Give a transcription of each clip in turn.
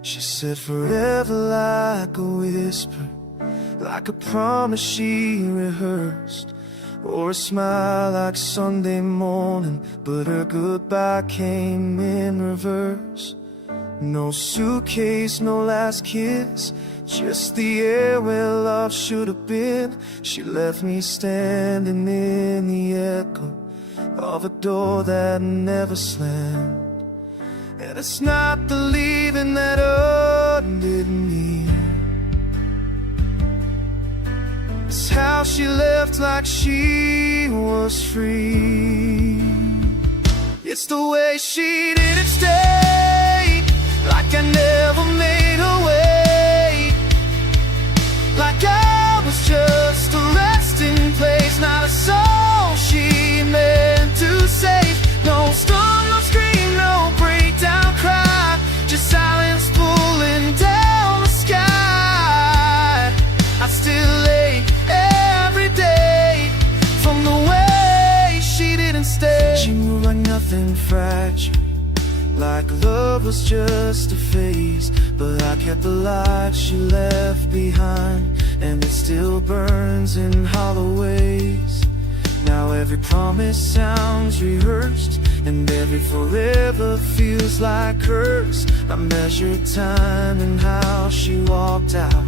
She said forever like a whisper, like a promise she rehearsed, or a smile like Sunday morning, but her goodbye came in reverse. No suitcase, no last kiss, just the air where love should have been. She left me standing in the echo of a door that never slammed. And it's not the leaving that undid me, it's how she left like she was free. It's the way she didn't stay, like I never made her wait, like I was just a resting place, not a soul she meant to save. No storm, no scream, no breakdown cry, just silence pulling down the sky. I still ache every day from the way she didn't stay. She moved like nothing fragile, like love was just a phase, but I kept the life she left behind, and it still burns in hollow ways. Now every promise sounds rehearsed, and every forever feels like hers. I measured time and how she walked out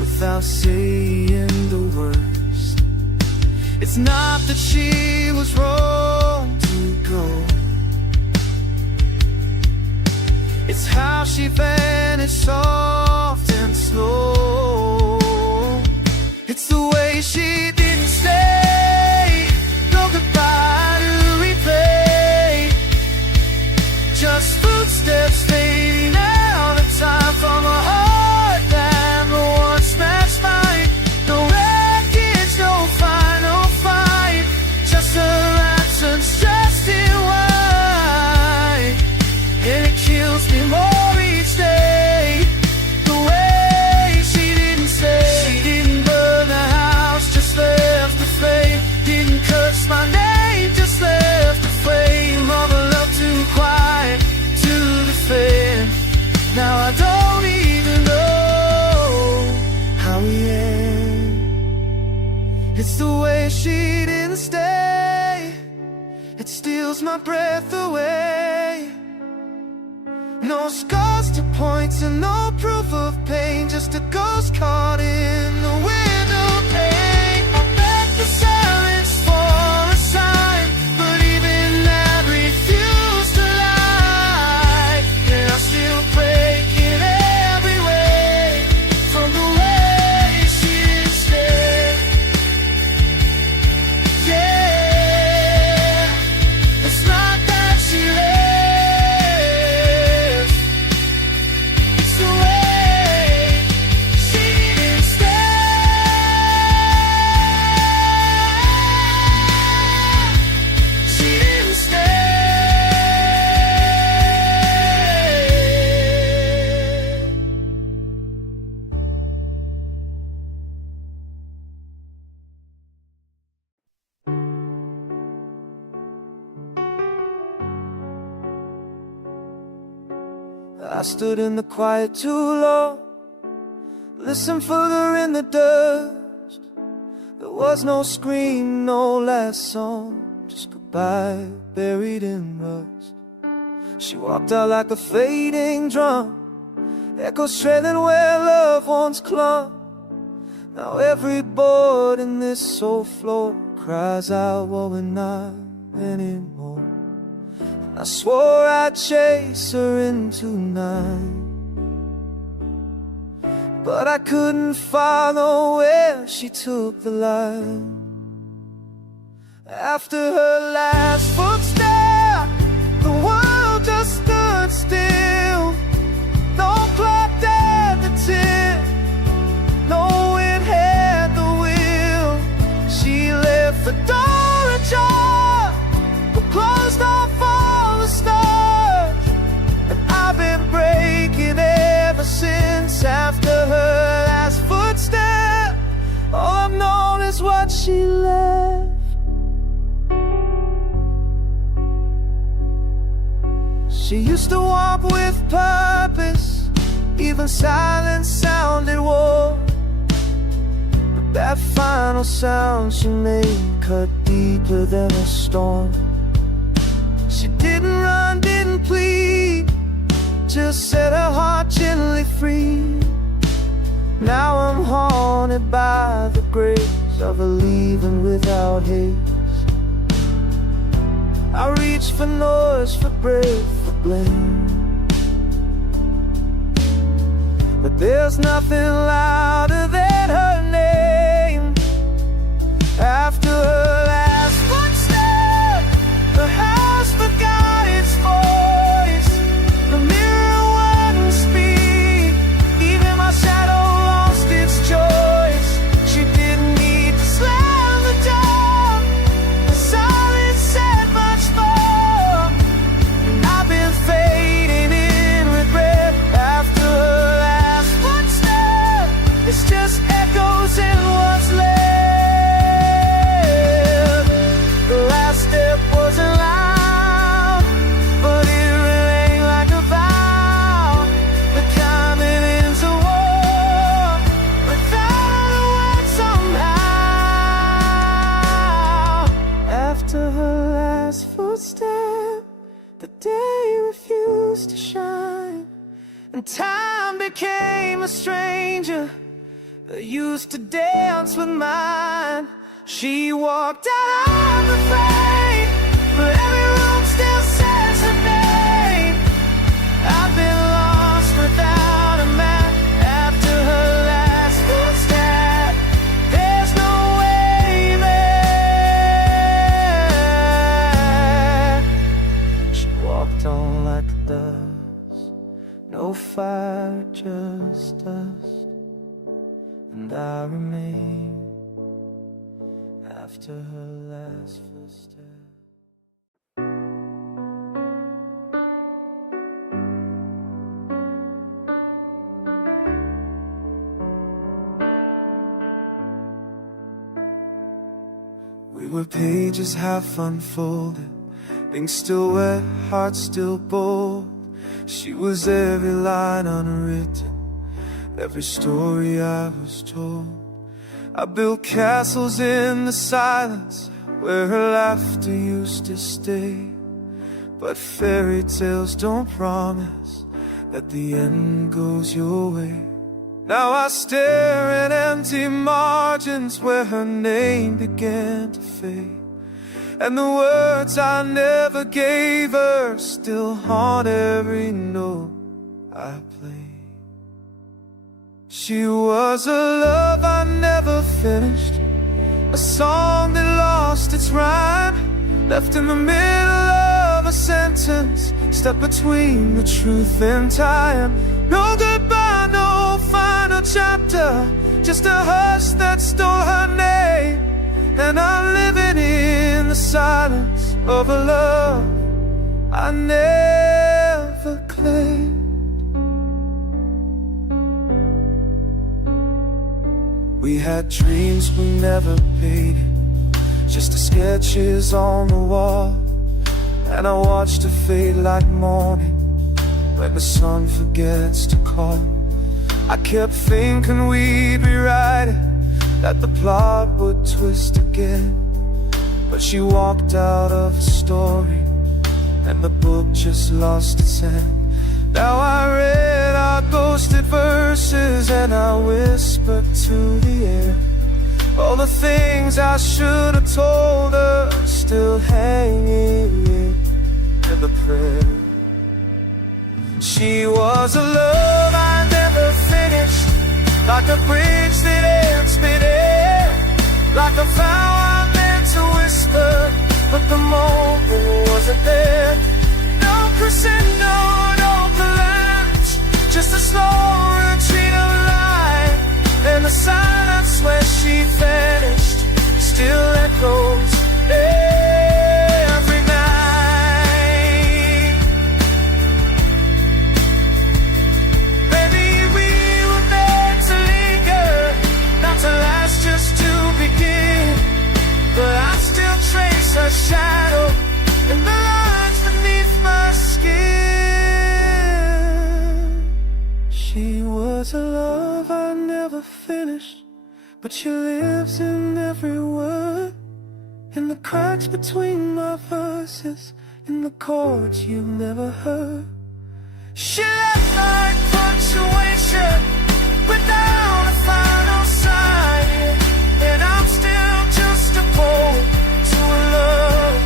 without saying the worst. It's not that she was wrong to go, it's how she vanished soft and slow. It's the way she didn't stay, no goodbye to replay, just footsteps fading out of time from a heart that once smashed mine. No wreckage, no final fight, just her absence dressed in white. And it kills me more each day, the way she didn't say. She didn't burn the house, just left the flame. Didn't curse my name, just left the flame of a love too quiet to defend. Now I don't even know how we end. It's the way she didn't stay, it steals my breath away. No scars to point to, no proof of pain, just a ghost caught in the window pane. I bet the silence for a sign, but even that refused to lie. And I still break in every way from the way she didn't stay. Yeah, it's not that she left, I stood in the quiet too long, listened further in the dust. There was no scream, no last song, just goodbye buried in rust. She walked out like a fading drum, echoes trailing where love once clung. Now every board in this soul floor cries out, well, we're not anymore. I swore I'd chase her into night, but I couldn't follow where she took the light. After her last footstep, the world just stood still. No clock at the tip, no wind had the wheel. She left the door ajar, but closed off all the stars. And I've been breaking ever since. After her last footstep, all I've known is what she left. She used to walk with purpose, Even silence sounded war. But that final sound she made cut deeper than a storm. She didn't run, didn't plead, just set her heart gently free. Now I'm haunted by the grace of her leaving without haste. I reach for noise, for breath, for blame, but there's nothing louder than her name. After her last footstep, the house forgot its voice. The mirror wouldn't speak, even my shadow lost its choice. She didn't need to slam the door, the silence said much more. And I've been fading in regret. After her last footstep, it's just echoes in what's left. The last step wasn't loud, but it remained like a vow. The kind that ends a war without a word somehow. After her last footstep, the day refused to shine, and time became a stranger that used to dance with mine. She walked out of the frame, but every room still says her name. I've been lost without a map. After her last footstep, there's no way back. She walked on like the dust, no fire, just dust, and I remain after her last footstep. We were pages half unfolded, ink still wet, heart still bold. She was every line unwritten, every story I was told. I built castles in the silence where her laughter used to stay. But fairy tales don't promise that the end goes your way. Now I stare at empty margins where her name began to fade, and the words I never gave her still haunt every note I play. She was a love I never finished, a song that lost its rhyme, left in the middle of a sentence, stuck between the truth and time. No goodbye, no final chapter, just a hush that stole her name. And I'm living in the silence of a love I never claimed. We had dreams we never paid, just the sketches on the wall. And I watched her fade like morning when the sun forgets to call. I kept thinking we'd rewrite it, that the plot would twist again. But she walked out of the story, and the book just lost its end. Now I read our ghosted verses, and I whispered to the air all the things I should have told her, still hanging in the prayer. She was a love I never finished, like a bridge that ends mid-air, like a vow I meant to whisper, but the moment wasn't there. No crescendo, no collapse, just a slow retreat of light, and the silence where she vanished still echoes every night. Baby, we were meant to linger, not to last, just to begin. cracks between my verses in the chords you've never heard. She left like punctuation without a final sign, and I'm still just a poem to a love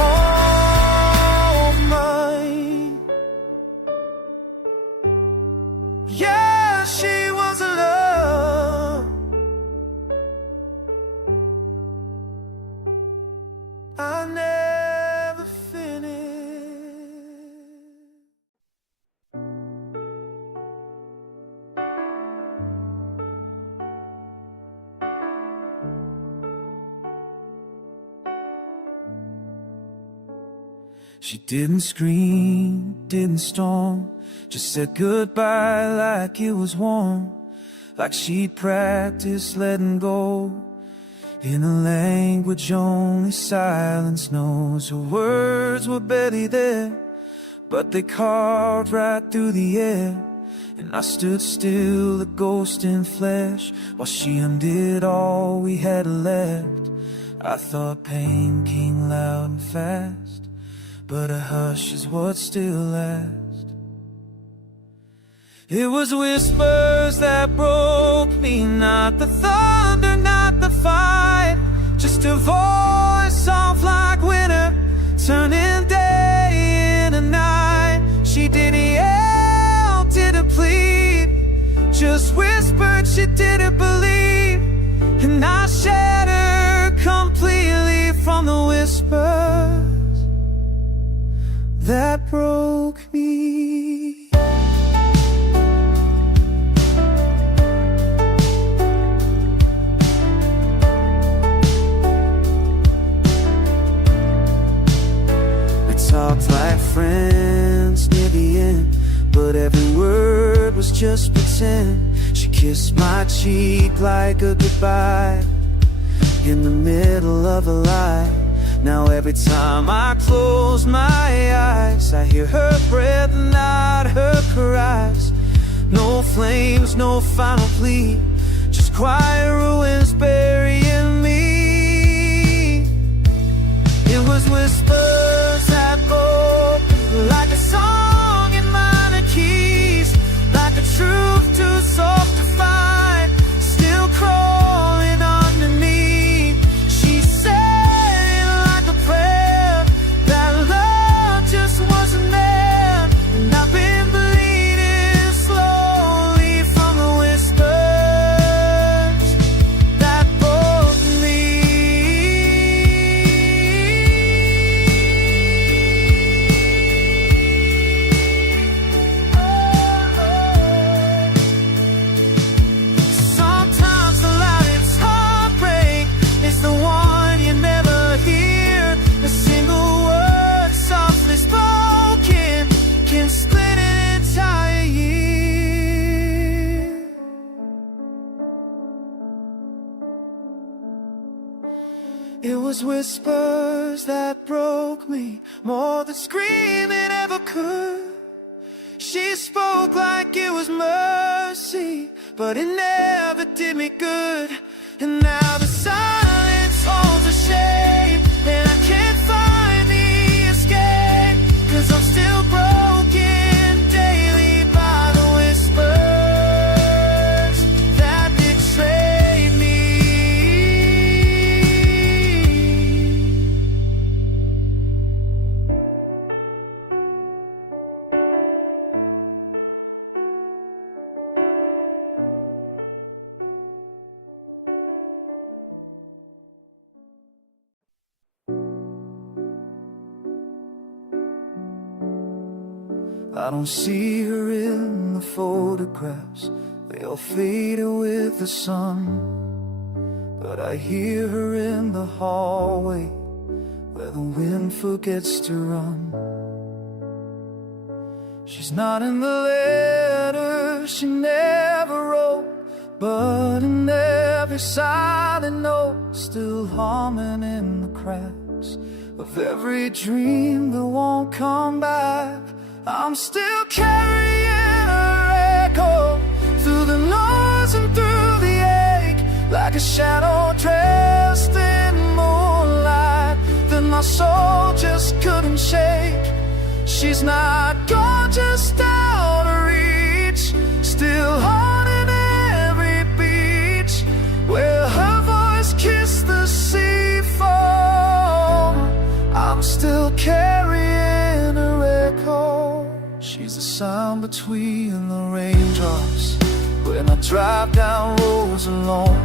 all mine. Yeah, she was a love I never finished. She didn't scream, didn't storm, just said goodbye like it was warm, like she'd practiced letting go in a language only silence knows. Her words were barely there, but they carved right through the air. And I stood still, a ghost in flesh, while she undid all we had left. I thought pain came loud and fast, but a hush is what still lasts. It was whispers that broke me, not the thunder, not the fight, just a voice soft like winter, turning day into night. She didn't yell, didn't plead, just whispered she didn't believe. And I shattered completely from the whispers that broke me. Talked like friends near the end, but every word was just pretend. She kissed my cheek like a goodbye in the middle of a lie. Now every time I close my eyes, I hear her breath, not her cries. No flames, no final plea, just quiet ruins burying me. It was whispers that broke like a song in minor keys, like a truth too soft to find, still crawling underneath. She said like a prayer that love just wasn't there. And I've been bleeding slowly from the whispers that broke me. Sometimes the loudest heartbreak is the one you never hear. A single word softly spoken can split an entire year. It was whispers that broke me more than screaming ever could. She spoke like it was mercy, but it never did me good. And now the silence holds a shame, and I can't find the escape, 'cause I'm still broken daily by the whispers that betrayed me. I don't see her in the photographs, they all faded with the sun. But I hear her in the hallway where the wind forgets to run. She's not in the letter she never wrote, but in every silent note, still humming in the cracks of every dream that won't come back. I'm still carrying her echo through the noise and through the ache, like a shadow dressed in moonlight. soul just couldn't shake. She's not gone, just out of reach, still haunting every beach where her voice kissed the sea foam. I'm still carrying her echo. She's the sound between the raindrops when I drive down roads alone.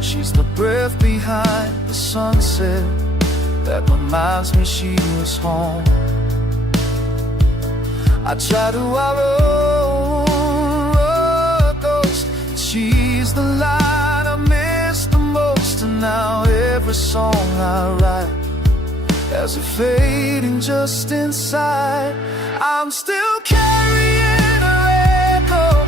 She's the breath behind the sunset that reminds me she was home. I try to outrun a ghost. She's the light I miss the most. And now every song I write has a fading just inside. I'm still carrying her echo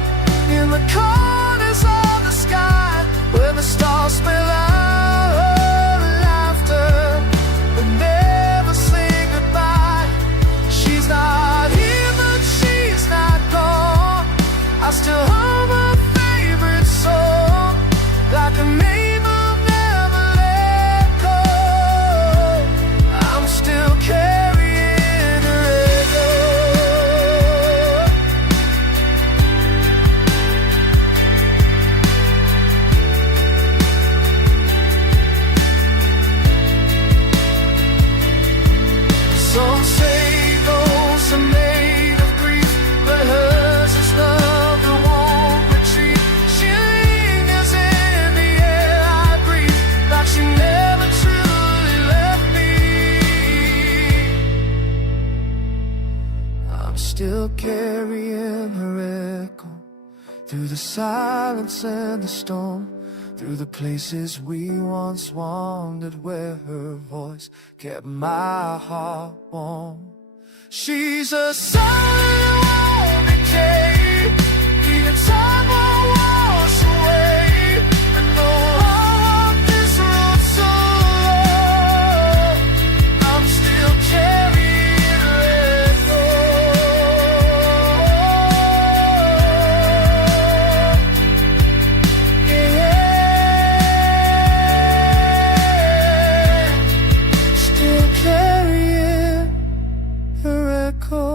in the corners of the sky, where the stars spell out her laughter but never say goodbye. She's not here, but she's not gone. I still hum her favorite song like a name I'll never let go. I'm still carrying her echo. Some say ghosts are made of grief, but hers is love that won't retreat. She lingers in the air I breathe, like she never truly left me. I'm still carrying her echo through the silence and the storm, through the places we once wandered, where her voice kept my heart warm. She's a soul that won't decay, even time won't wash away. And though I walk this road solo, I'm still carrying her echo. Still carrying her echo.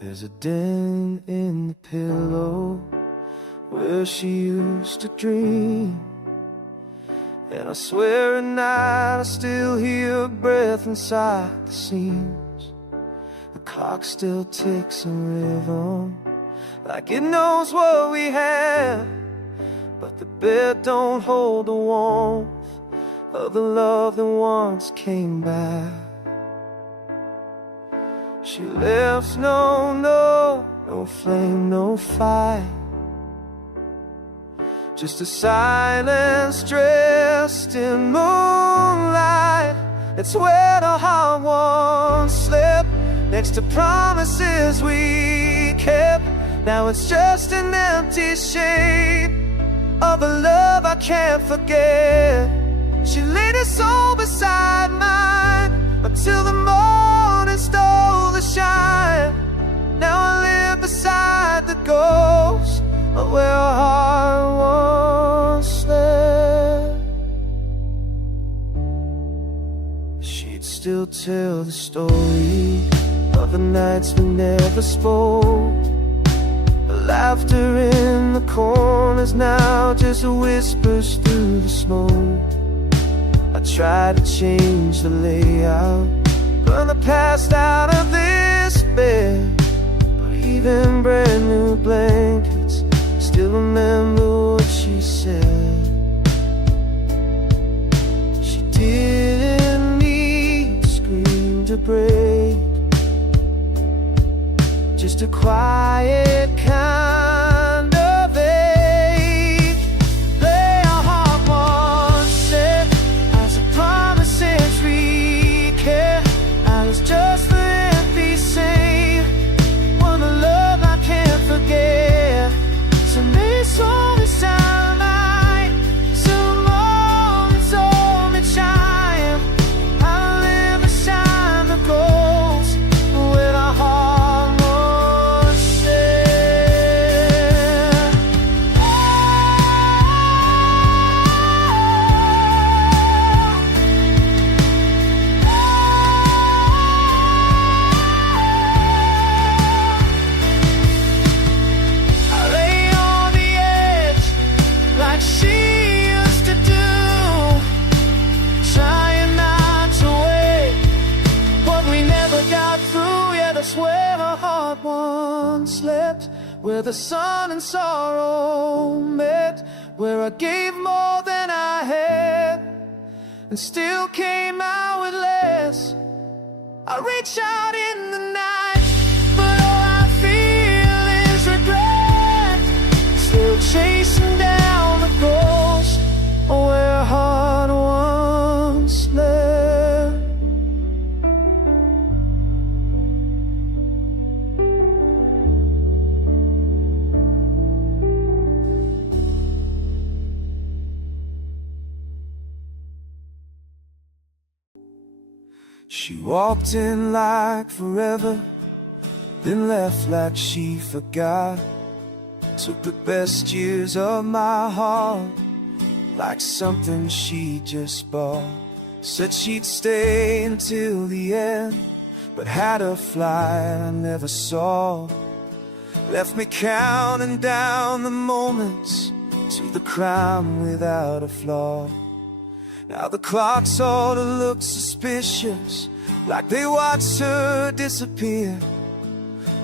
There's a dent in the pillow where she used to dream, and I swear at night I still hear her breath inside the seams. The clock still ticks in rhythm, like it knows what we have, but the bed don't hold the warmth of the love that once came back. She left no flame, no fire, just a silence dressed in moonlight. It's where the heart once slept, next to promises we kept. Now it's just an empty shape of a love I can't forget. She laid her soul beside mine until the morning stole the shine. Now I live beside the ghost of where our heart once slept. She'd still tell the story of the nights we never spoke. The laughter in the corners now just whispers through the smoke. I try to change the layout, burn the past out of this bed, but even brand new blankets still remember what she said. She didn't need a scream to break, just a quiet kind of ache. Lay our heart once set as a promises we kept. I was just the empty same, one of love I can't forget. So may song sound like some where the sun and sorrow met, where I gave more than I had and still came out with less. I reach out in the night, but all I feel is regret. Still chasing down the ghost where heart once led. She walked in like forever, then left like she forgot. Took the best years of my heart like something she just bought. Said she'd stay until the end, but had a flight I never saw. Left me counting down the moments to the crime without a flaw. Now the clocks all look suspicious, like they watch her disappear.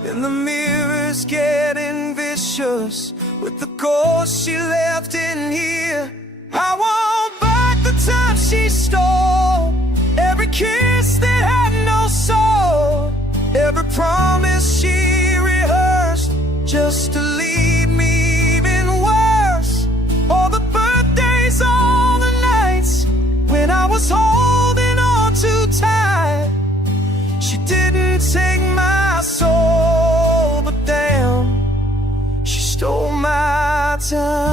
And the mirror's getting vicious with the ghost she left in here. I want back the time she stole, every kiss that had no soul, every promise she rehearsed just to leave me even worse. All the birthdays, all the nights when I was holding on too tight. She didn't take my soul, but damn, she stole my time.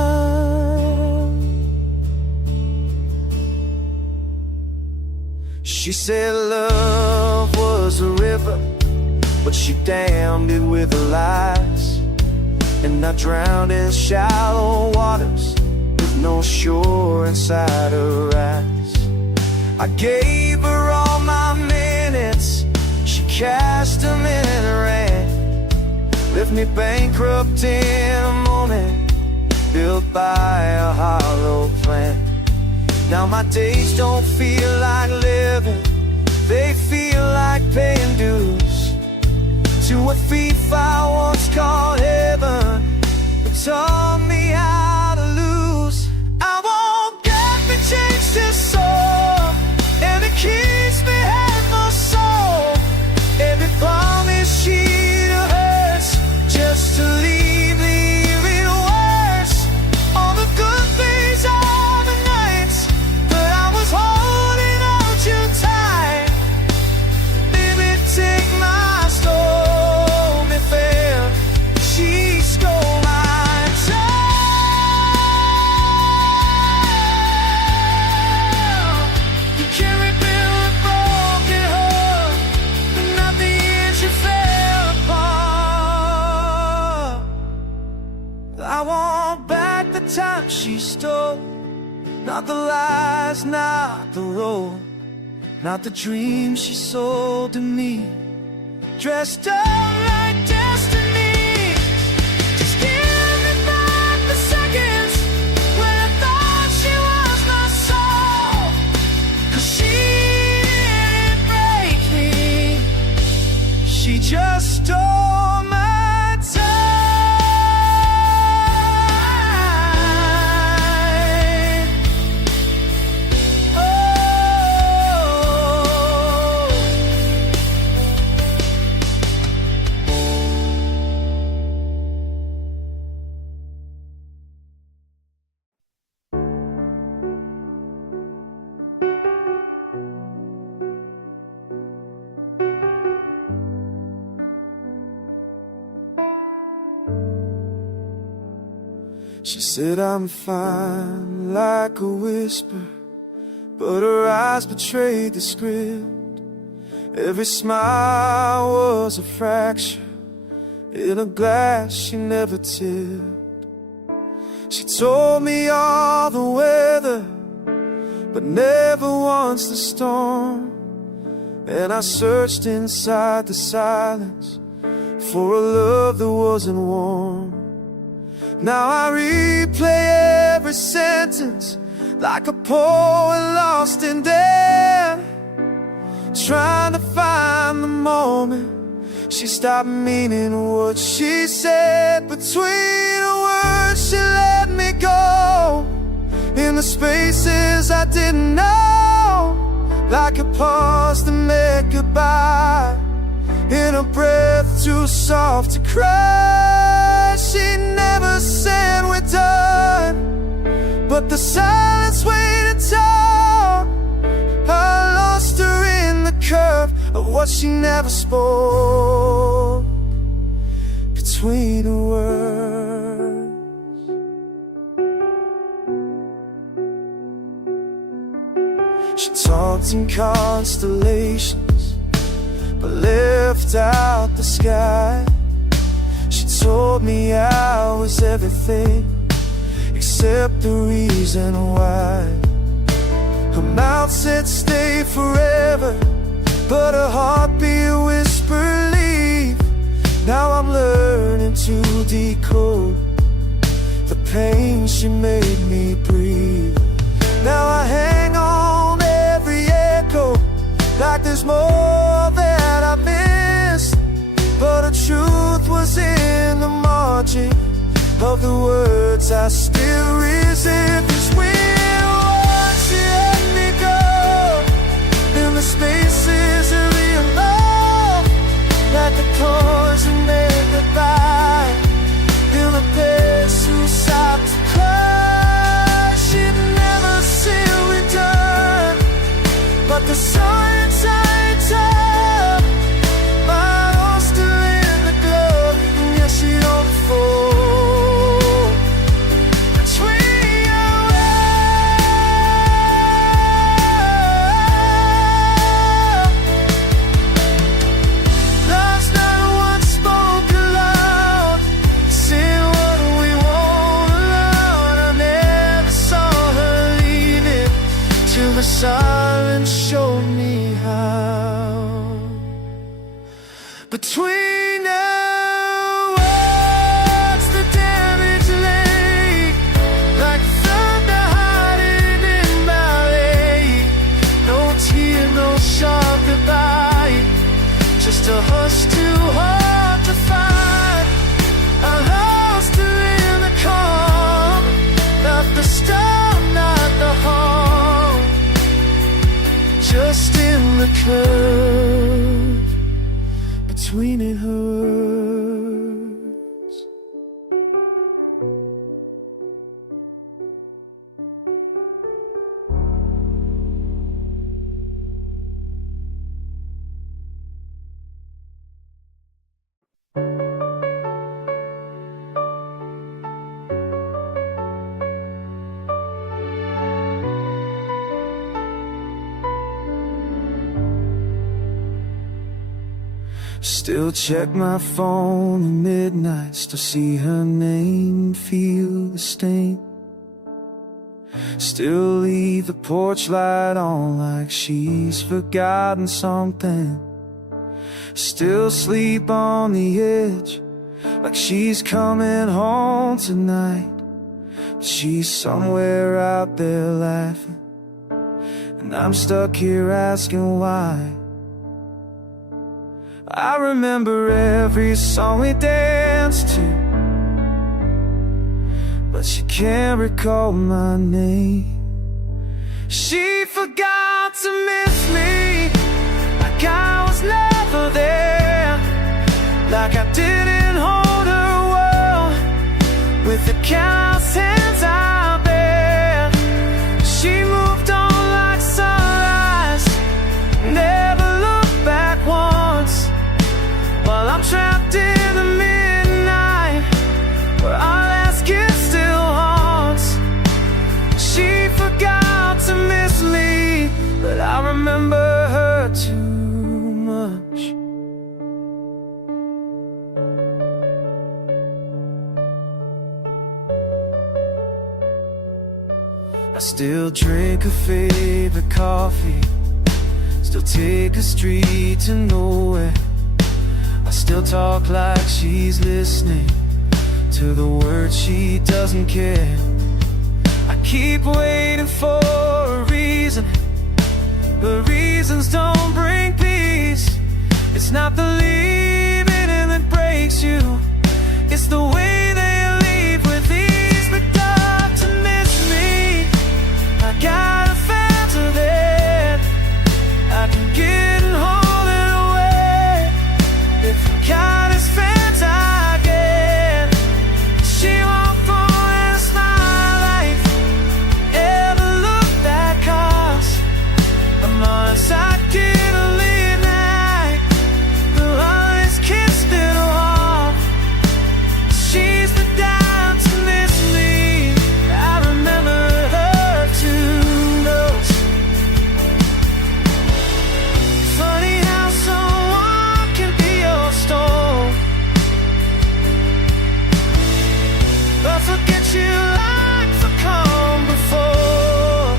She said love was a river, but she dammed it with her lies. And I drowned in shallow waters with no shore inside her eyes. I gave her all my minutes, she cashed them in and ran. Left me bankrupt in a moment, built by a hollow plan. Now my days don't feel like living, they feel like paying dues to a thief I once called heaven, but taught me how to lose. I won't get me change this soul, and it keeps me had no soul. Every promise she rehearsed just to leave me even worse. All the good things, all the nights that I was holding on too tight. Baby, take my soul, me fair. She stole my time. You can't rebuild a broken heart, but not the years you fell apart. I want back the time she stole, not the lies, not the road, not the dreams she sold to me, dressed up like destiny. Just give me back the seconds when I thought she was my soul, 'cause she didn't break me, she just stole my time. She said I'm fine like a whisper, but her eyes betrayed the script. Every smile was a fracture in a glass she never tipped. She told me all the weather, but never once the storm. And I searched inside the silence for a love that wasn't warm. Now I replay every sentence like a poet lost in death, trying to find the moment She stopped meaning what she said. Between her words she let me go in the spaces I didn't know, like a pause to make goodbye, in a breath too soft to cry. She never said we're done, but the silence waited tall. I lost her in the curve of what she never spoke. Between her words, she talked in constellations, but left out the sky. She told me I was everything except the reason why. Her mouth said stay forever, but her heartbeat whispered leave. Now I'm learning to decode the pain she made me breathe. Now I hang on every echo, like there's more that I missed, but the truth was in the margin of the words I still resist. 'Cause when once you let me go in the spaces of real love, like the chords and made goodbye, in the place who stopped to cry. She'd never say we're done, but the silence I took, my oyster in the glove, and yes, she don't fall. Between your words, last night one spoke aloud, saying what we want aloud. I never saw her leaving till the silence showed me how. Between our words, the damage lay like thunder hiding in my lake. No tear, no sharp goodbye, just a hush too hard to find. I lost her in the calm, not the storm, not the harm, just in the curve between her words. Still check my phone at midnight, still see her name, feel the stain. Still leave the porch light on like she's forgotten something. Still sleep on the edge like she's coming home tonight. But she's somewhere out there laughing, and I'm stuck here asking why. I remember every song we danced to, but she can't recall my name. She forgot to miss me, like I was never there, like I didn't hold her world with the callous hands I bear. She moved on like sunrise, never looked back once, while I'm trapped in the midnight where our last kiss still haunts. She forgot to miss me, but I remember her too much. I still drink her favorite coffee, still take a street to nowhere. I still talk like she's listening to the words she doesn't care. I keep waiting for a reason, but reasons don't bring peace. It's not the leaving you. It's the way they leave with ease, but dark to miss me. I got a phantom that I can get and hold it away. If I got his fence, I get. She won't promise my life ever look that cost. I'm on a sidekick to lead night. The lines kissed it off. She's the dime to miss me. I remember her too. Funny how someone can be your storm, but forget you like the calm before.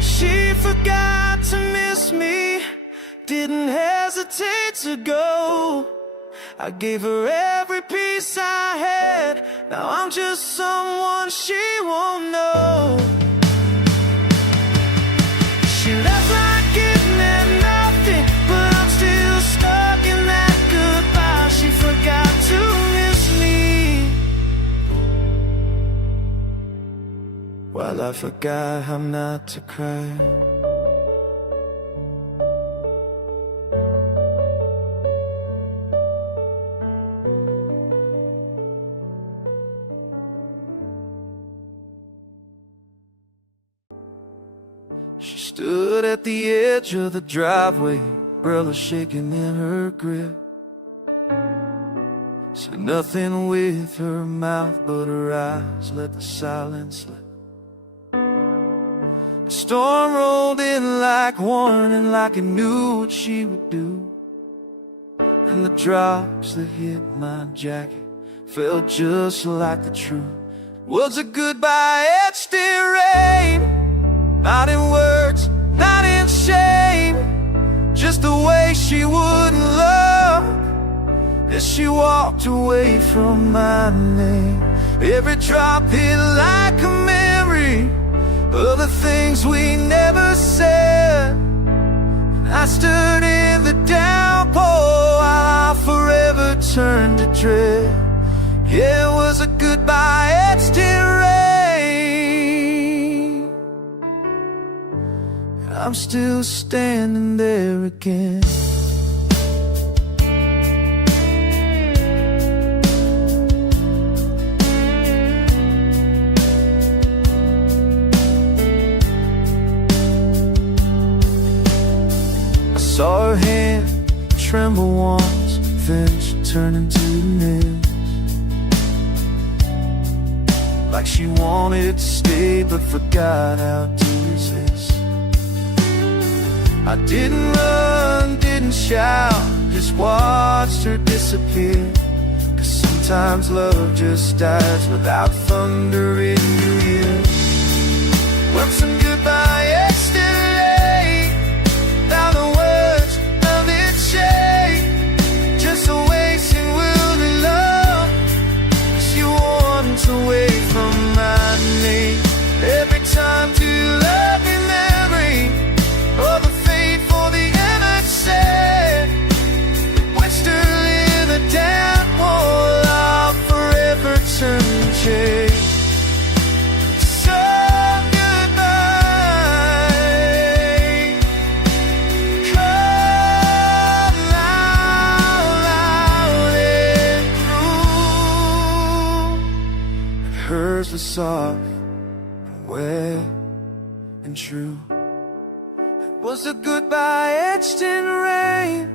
She forgot to miss me, didn't hesitate to go. I gave her every piece I had. Now I'm just someone she won't know. She left like it meant nothing, but I'm still stuck in that goodbye. She forgot to miss me, while I forgot how not to cry. She stood at the edge of the driveway, umbrella shaking in her grip. Said nothing with her mouth, but her eyes let the silence slip. The storm rolled in like warning, like it knew what she would do. And the drops that hit my jacket felt just like the truth. Was a goodbye etched in rain, not in words, not in shame, just the way she wouldn't look as she walked away from my name. Every drop hit like a memory of the things we never said. I stood in the downpour, I'll forever turn to dread. Yeah, it was a goodbye etched in rain. I'm still standing there again. I saw her hand tremble once, then she turned into nails, like she wanted to stay but forgot how to resist. I didn't run, didn't shout, just watched her disappear. 'Cause sometimes love just dies without thunder in your ear. Well, some goodbye yesterday, now the words of it shake, just a wasting wielding love. She wants away from my name. Every time to love in memory of the faithful, the image said, when still in the damp wall, I'll forever turn to shade. So goodbye, come loud, loud and cruel. Hers was soft, wet and true. It was a goodbye etched in rain.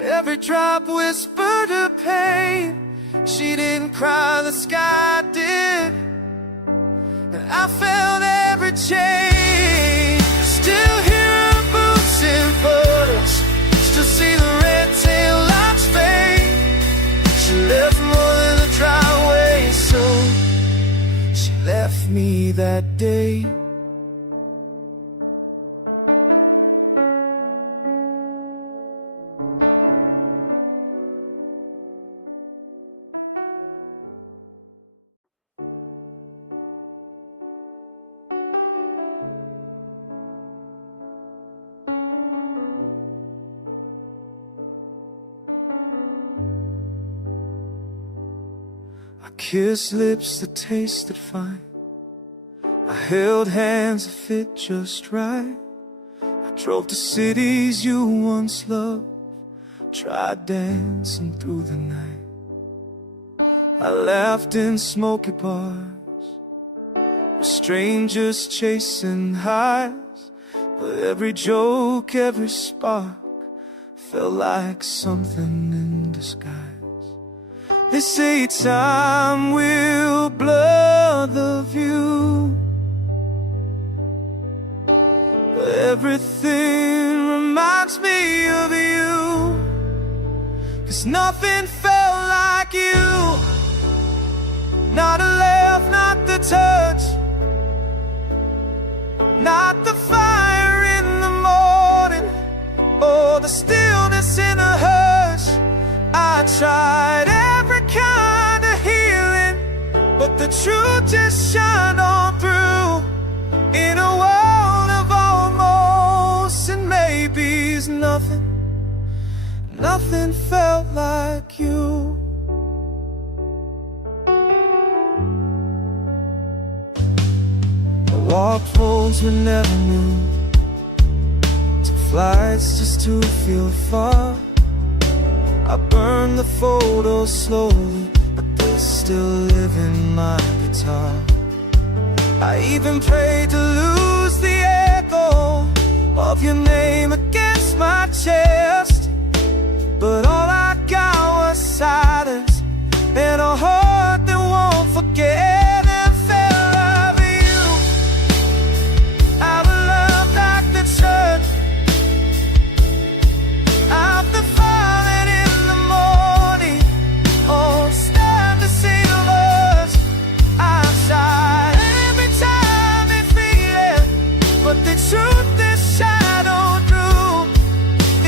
Every drop whispered her pain. She didn't cry, the sky did, and I felt every chain. Still hear her boots in photos, still see the red tail lights fade. She left more than a driveway, so she left me that day. I kissed lips that tasted fine. I held hands that fit just right. I drove to cities you once loved, tried dancing through the night. I laughed in smoky bars with strangers chasing highs, but every joke, every spark felt like something in disguise. They say time will blur the view, but everything reminds me of you. 'Cause nothing felt like you. Not a laugh, not the touch, not the fire in the morning, or the stillness in a hush. I tried every kind of healing, but the truth just shined on through. In a world of almost and maybes, nothing felt like you. I walked roads we never knew, took flights just to feel far. I burned the photos slowly, but they still live in my guitar. I even prayed to lose the echo of your name against my chest, but all I got was silence and a heart that won't forget. And fell out of you, out of love like the church, out the falling in the morning. Oh, it's time to see the words outside. Every time they feel it, but the truth is shadowed through.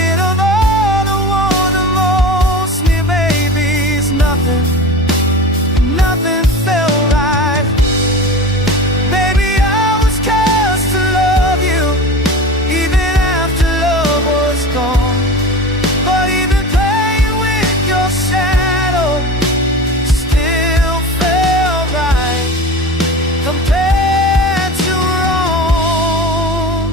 In of all the one the most near, maybe it's nothing felt right. Maybe I was cursed to love you, even after love was gone. But even playing with your shadow still felt right compared to wrong.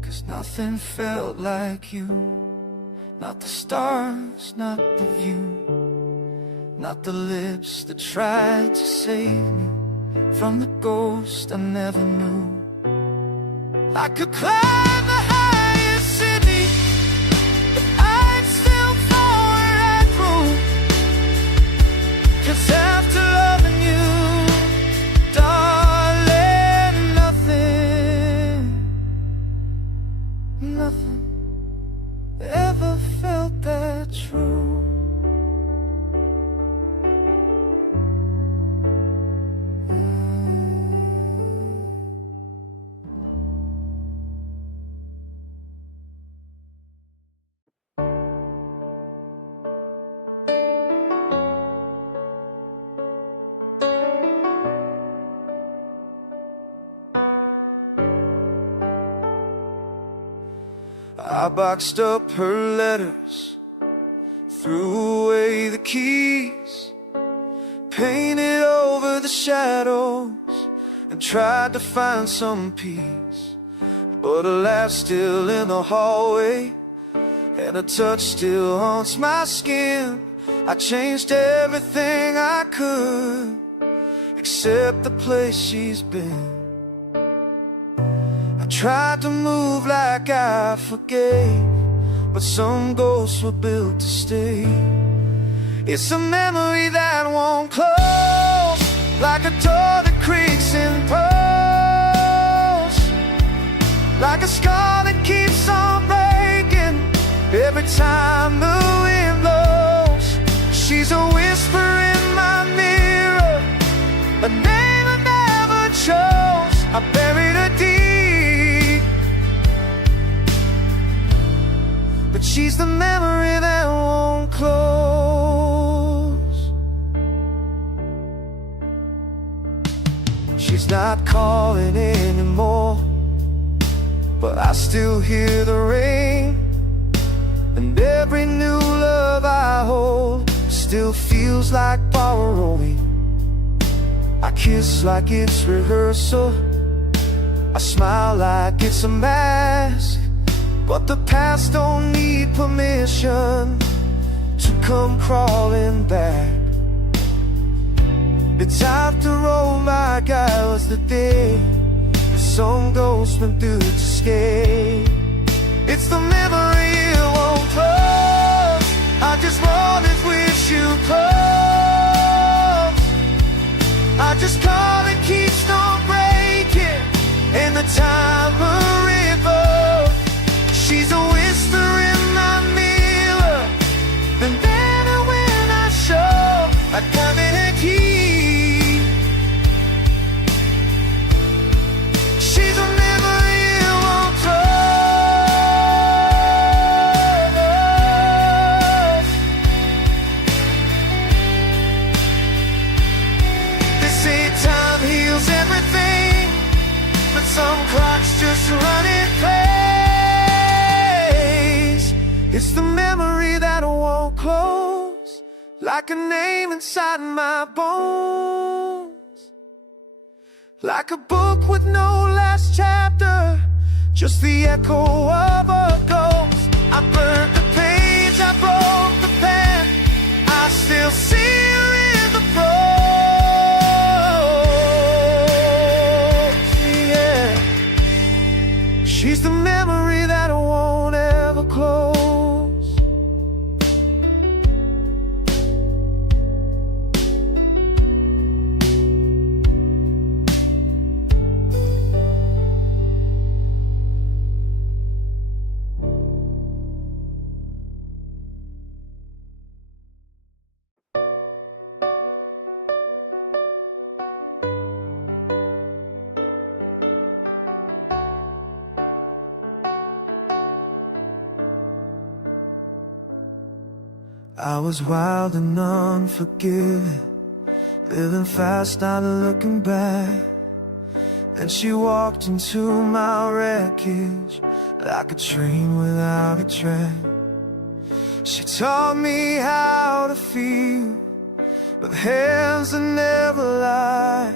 'Cause nothing felt like you. Not the stars, not the view, not the lips that tried to save me from the ghost I never knew. I could climb the highest city, but I'd still fall right through. 'Cause after loving you, darling, nothing ever felt that true. I boxed up her letters, threw away the keys, painted over the shadows, and tried to find some peace. But alas, still in the hallway, and a touch still haunts my skin. I changed everything I could, except the place she's been. Tried to move like I forgave, but some ghosts were built to stay. It's a memory that won't close, like a door that creaks and pulls, like a scar that keeps on breaking every time the wind blows. She's a whisper in my mirror, a name I never chose. I buried her deep, but she's the memory that won't close. She's not calling anymore, but I still hear the rain, And every new love I hold still feels like borrowing. I kiss like it's rehearsal, I smile like it's a mask. But the past don't need permission to come crawling back. It's after all, my God, was the day the song goes went through to stay. It's the memory you won't close. I just wanna wish you close. I just call it keeps on breaking in the time of river. She's a whisper in my mirror, the better when I show I come in a key. She's a memory you won't close. They say time heals everything, but some clocks just run in place. It's the memory that won't close, like a name inside my bones. Like a book with no last chapter, just the echo of a ghost. I burned the page, I broke the pen, I still see her in the prose. Yeah, she's the memory that won't ever close. I was wild and unforgiving, living fast, not looking back. And she walked into my wreckage like a train without a track. She taught me how to feel, with hands that never lie.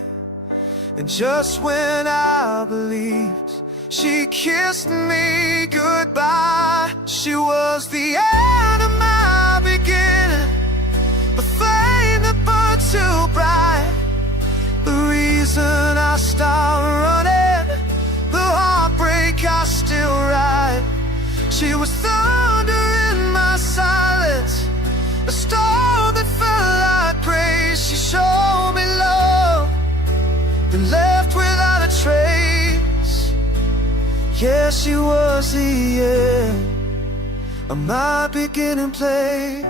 And just when I believed, she kissed me goodbye. She was the end of my beginning, the flame that burned too bright, the reason I stopped running, the heartbreak I still ride. She was thunder in my silence, a storm that felt like praise. She showed me love, then left without a trace. Yeah, she was the end of my beginning place.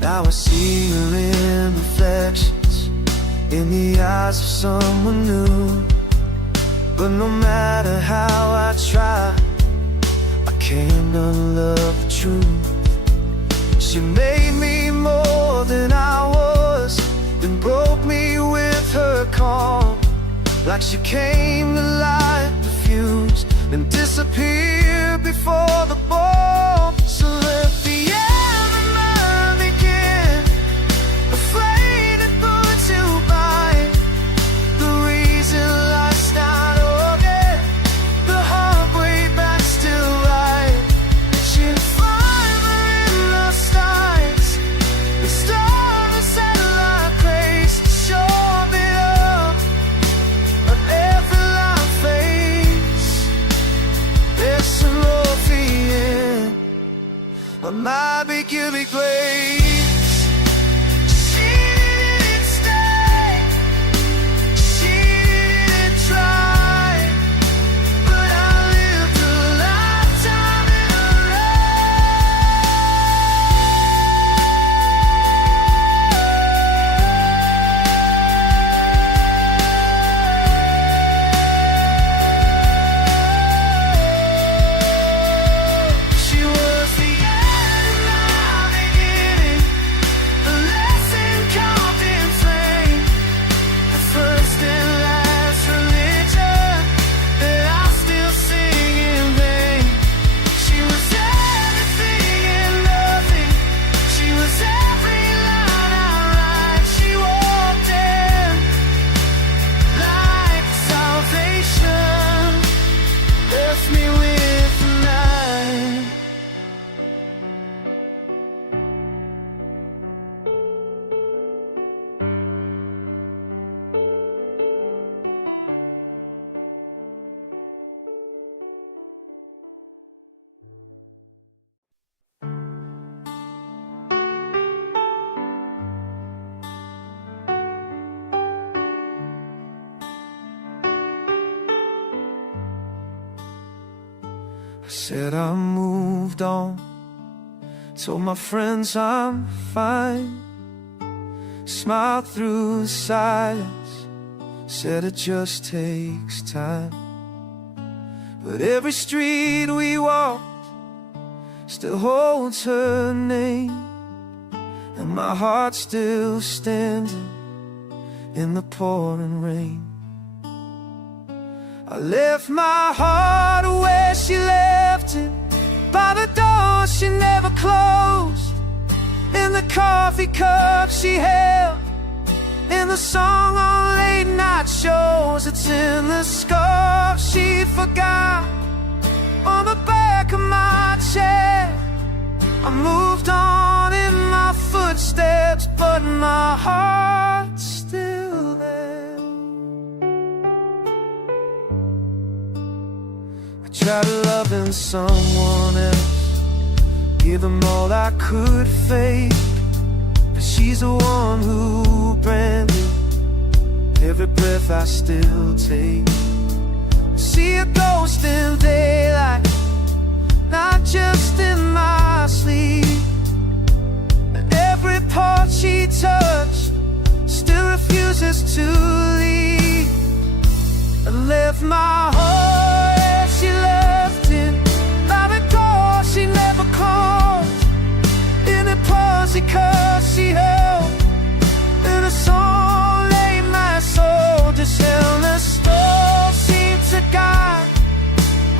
Now I see her in reflections, in the eyes of someone new. But no matter how I try, I can't unlove the truth. She made me more than I was, then broke me with her calm. Like she came to light the fuse, then disappeared before the bomb. So let the ever begin, afraid it burned too bright, the reason life's not over, the heartbreak back still right. She'll find her in the stars, the stars that satellite grace, show me up on every life face. There's some morphine on my beginning place. She didn't stay, she didn't try, but I lived a lifetime in her She was the end of my beginning, I said I moved on, told my friends I'm fine, smiled through the silence, said it just takes time. But every street we walk still holds her name, and my heart's still standing in the pouring rain. I left my heart where she left it, by the door she never closed, in the coffee cup she held, in the song on late night shows. It's in the scarf she forgot on the back of my chair. I moved on in my footsteps, but my heart's still there. I tried loving someone else, give them all I could fake, but she's the one who branded every breath I still take. See a ghost in daylight, not just in my sleep, and every part she touched still refuses to leave. I left my heart as she left it, by the door she never closed, in a pussy cup she held, in a song late my soul just held. The stove seemed to guide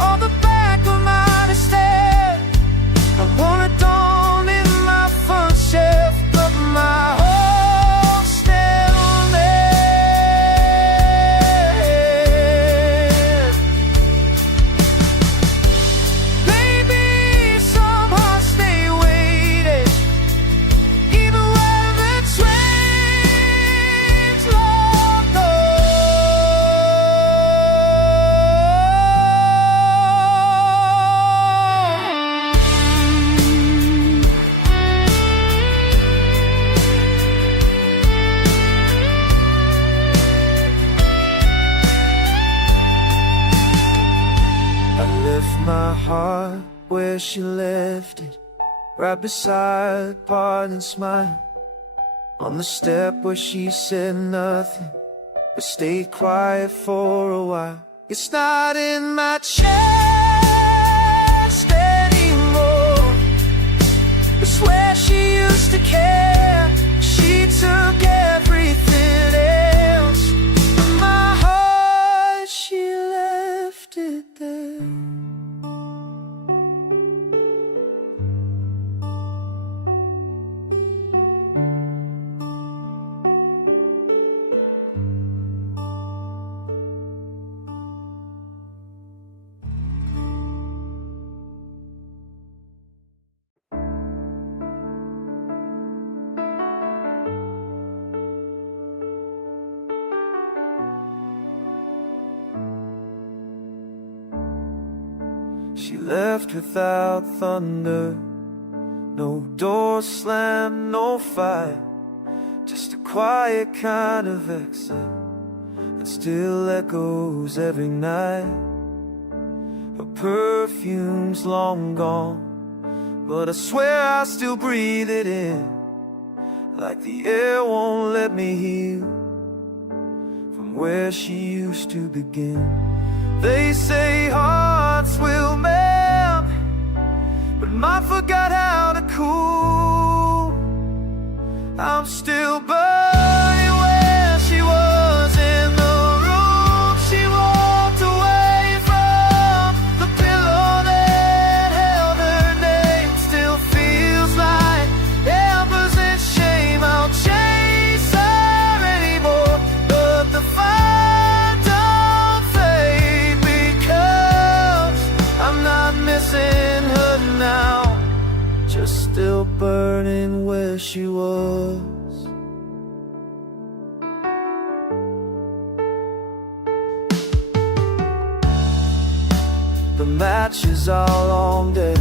all the back of my step. I wanted dawn in my front shelf, but my heart's still there. Baby, some hearts stay waiting, even when the train's locked up. I left my heart where she left it, right beside the parting smile, on the step where she said nothing, but stayed quiet for a while. It's not in my chest anymore, it's where she used to care. She took everything else, but my heart, she left it there. She left without thunder, no door slammed, no fight, just a quiet kind of exit that still echoes every night. Her perfume's long gone, but I swear I still breathe it in, like the air won't let me heal from where she used to begin. They say hearts will melt, but mine forgot how to cool. I'm still burning where she was, in the room she walked away from. The pillow that held her name still feels like embers and shame. I'll chase her anymore, but the fire don't fade, because I'm not missing her now, just still burning where she was. The matches are long dead,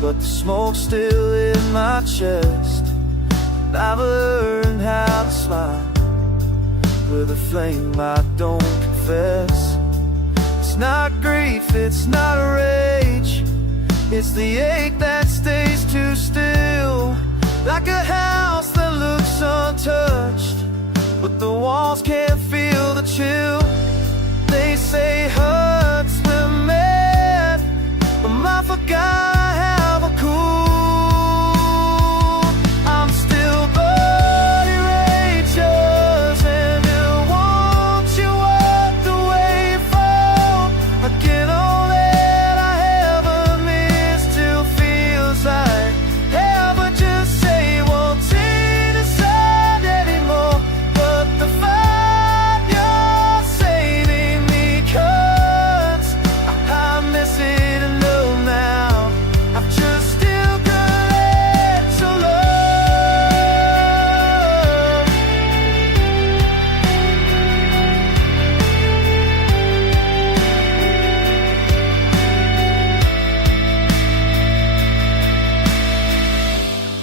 but the smoke's still in my chest. I've learned how to smile with a flame I don't confess. It's not grief, it's not a rage, It's the ache that stays too still, like a house that looks untouched, but the walls can't feel the chill. They say hearts were mad, but I forgot I have a cool. I'm still bloody righteous, and it wants you walk the way you fall. I get all that I haven't missed till feels like heaven. Just say won't decide anymore, but the fire you're saving me cuts. I miss it enough now. I've just still got it to love.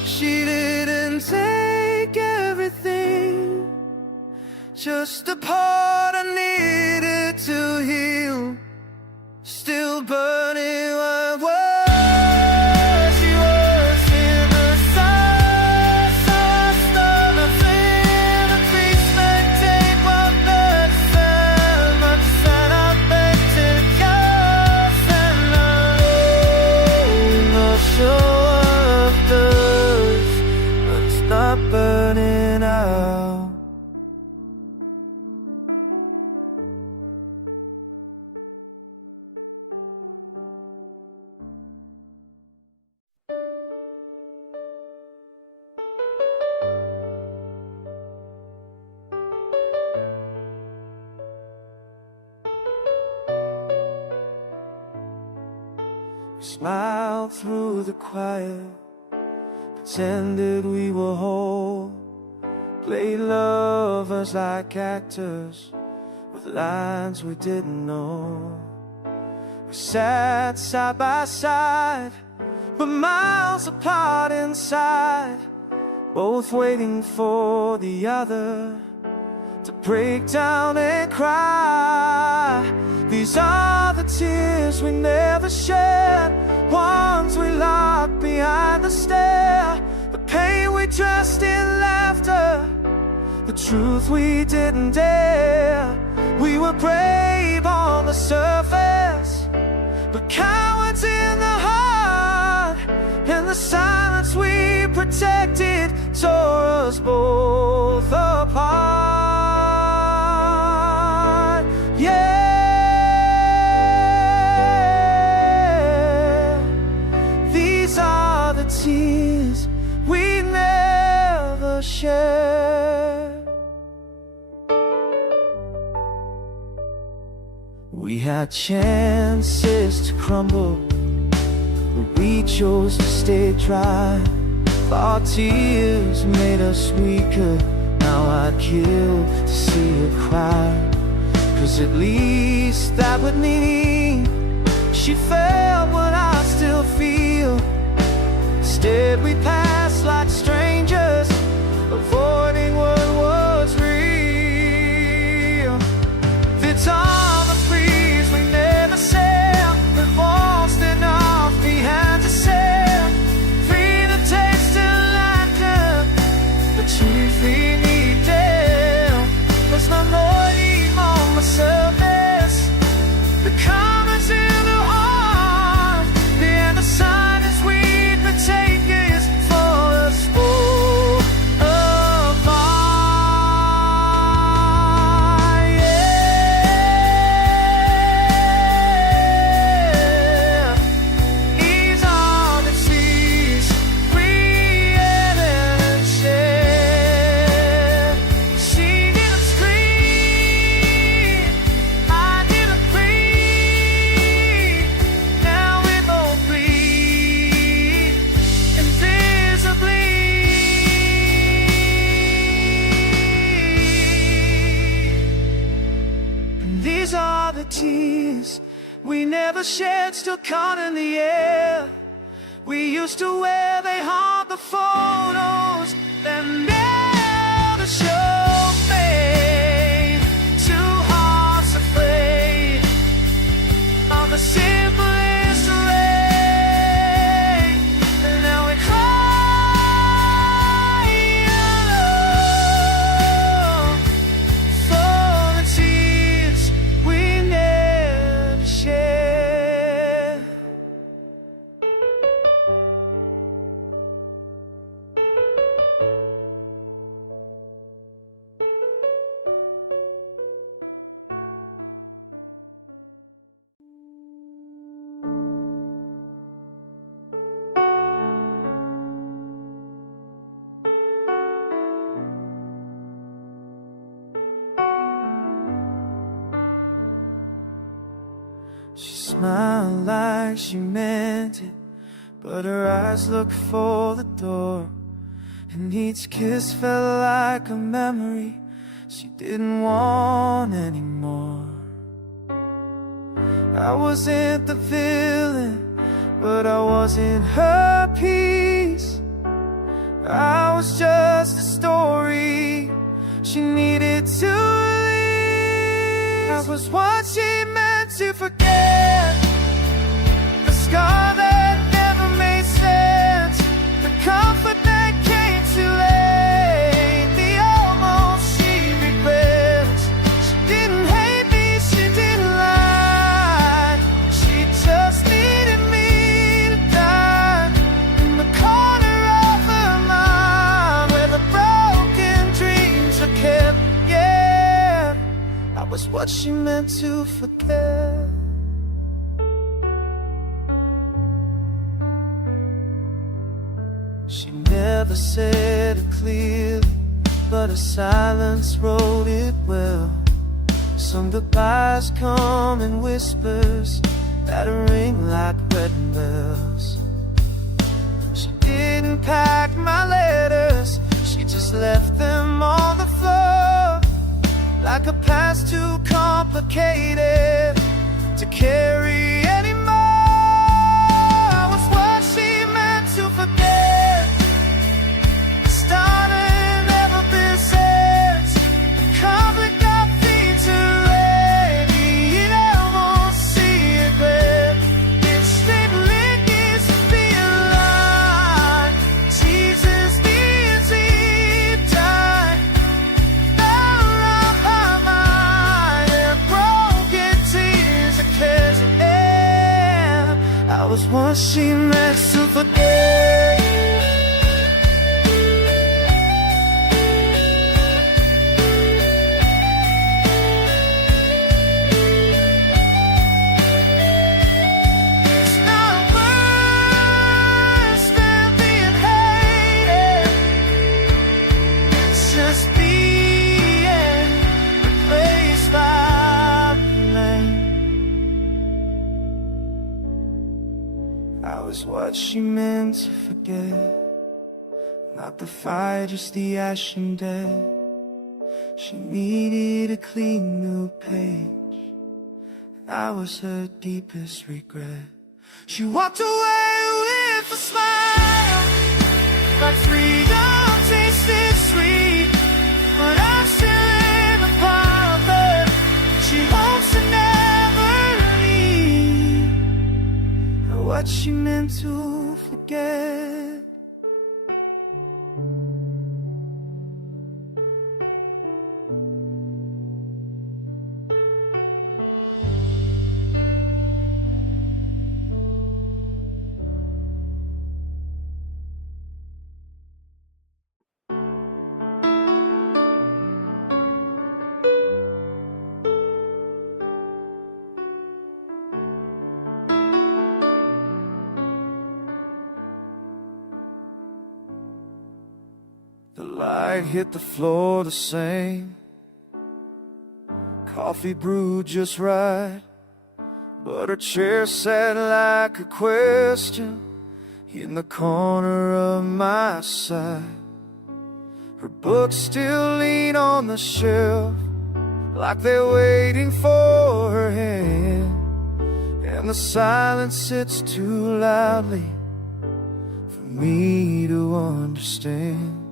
She didn't take everything, just the part I needed to heal. Still burning like what she was in the sun. Nothing to please maintain what that felt. Much that I beg to just and alone. I'll show up does, but stop burning out. Smiled through the quiet, pretended we were whole, played lovers like actors with lines we didn't know. We sat side by side, but miles apart inside, both waiting for the other to break down and cry. These are the tears we never shared, ones we locked behind the stair, the pain we dressed in laughter, the truth we didn't dare. We were brave on the surface, but cowards in the heart, and the silence we protected tore us both apart. Yeah. Tears we never shared. We had chances to crumble, but we chose to stay dry. Thought tears made us weaker, now I'd kill to see her cry. 'Cause at least that would mean she felt what I still feel. Instead we passed like strangers, avoiding what was real. It's all the pleas we never said, but lost enough behind to say. Free the taste of laughter, the truth we needed. There's no noise on the surface, the comments in the heart, and the sign is we take is for us all apart. Yeah. These are the seas we didn't share. She didn't scream, I didn't breathe. Now we both bleed invisibly. And these are the tears we never shed, still caught in the air. We used to wear, they haunt the photos that never showed me. Two hearts afraid of the simplest way. smile like she meant it, but her eyes looked for the door, and each kiss felt like a memory she didn't want anymore. I wasn't the villain, but I wasn't her piece. I was just a story she needed to release. I was what she meant to forget, the scar that never made sense, the comfort that came too late, the almost she regrets. She didn't hate me, she didn't lie, she just needed me to die in the corner of her mind where the broken dreams are kept. Yeah, I was what she meant to forget. She never said it clearly, but her silence wrote it well. Some goodbyes come in whispers that ring like wedding bells. She didn't pack my letters, she just left them on the floor, like a past too complicated to carry anymore. I was what she meant to forget, the start and never been set, conflict that feeds her ready, it almost see it glad. It's straight linkage to be alive, Jesus needs it died. Now around her mind and broken tears are kiss. Yeah, I was what she meant to forget. It's not worse than being hated, it's just being replaced by blame. I was what she meant to forget, not the fire, just the ash and dead. She needed a clean new page, I was her deepest regret. She walked away with a smile, like freedom tasted sweet, but I'm still in the pile that she hopes to never leave. What she meant to forget. The light hit the floor the same, coffee brewed just right, but her chair sat like a question in the corner of my side. Her books still lean on the shelf, like they're waiting for her hand, and the silence sits too loudly for me to understand.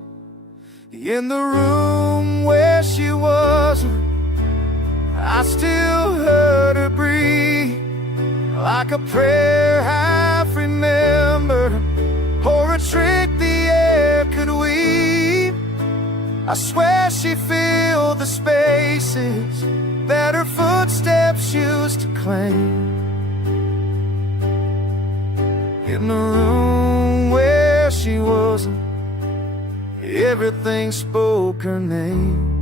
In the room where she wasn't, I still heard her breathe, like a prayer half remembered, or a trick the air could weave. I swear she filled the spaces that her footsteps used to claim. In the room where she wasn't, everything spoke her name.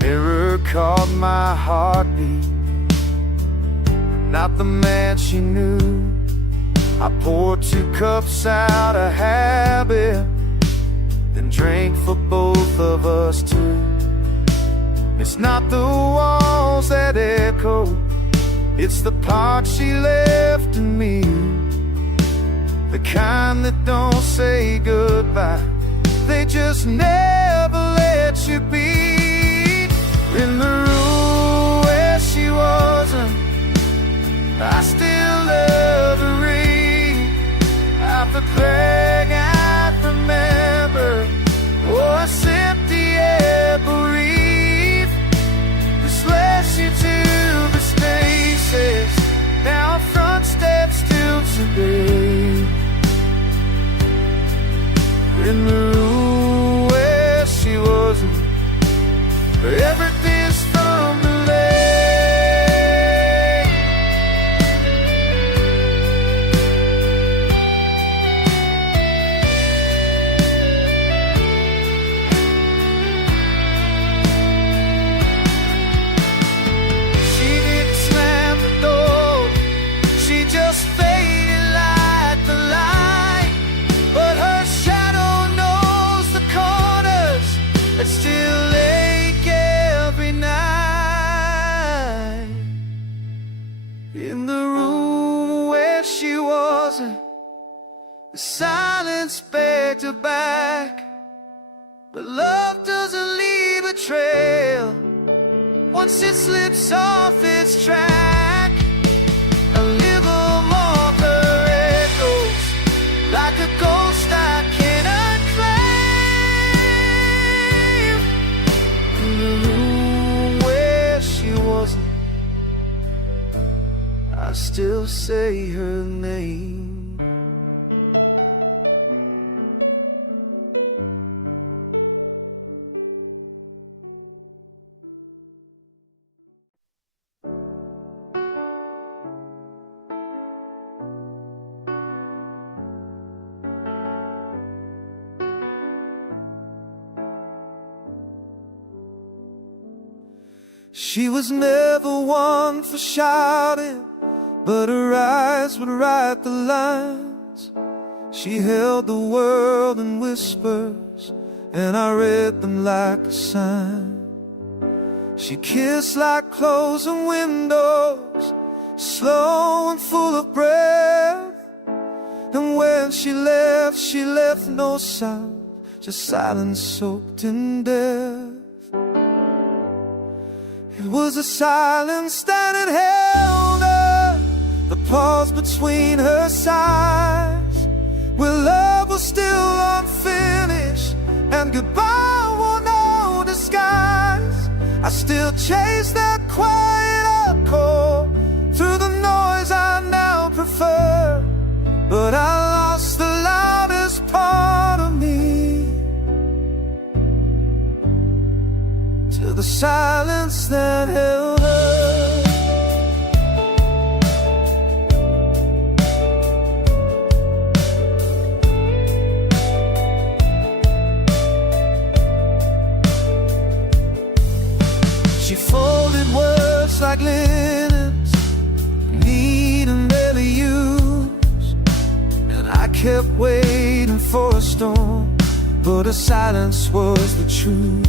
Mirror caught my heartbeat, not the man she knew. I poured 2 cups out of habit, then drank for both of us too. It's not the walls that echo, it's the part she left in me, the kind that don't say goodbye, they just never let you be. In the room where she wasn't, I still love the ring. After praying I'd remember, oh, it's empty bereaved. This led you to the spaces, now front steps still today. In the room where she wasn't, everything's from the lake. She didn't slam the door, she just faded like the light, but her shadow knows the corners that still ache every night. In the room where she wasn't, the silence begged her back, but love doesn't leave a trail once it slips off its track. A little more her echoes, like a ghost I cannot claim. In the room where she wasn't, I still say her name. She was never one for shouting, but her eyes would write the lines. She held the world in whispers, and I read them like a sign. She kissed like closing windows, slow and full of breath. And when she left no sound, just silence soaked in death. It was a silence that had held her, the pause between her sighs, where love was still unfinished and goodbye wore no disguise. I still chase that quiet echo through the noise I now prefer, but I lost the loudest part of me to the silence that held her. She folded words like linens, neat and barely used, and I kept waiting for a storm, but her silence was the truth.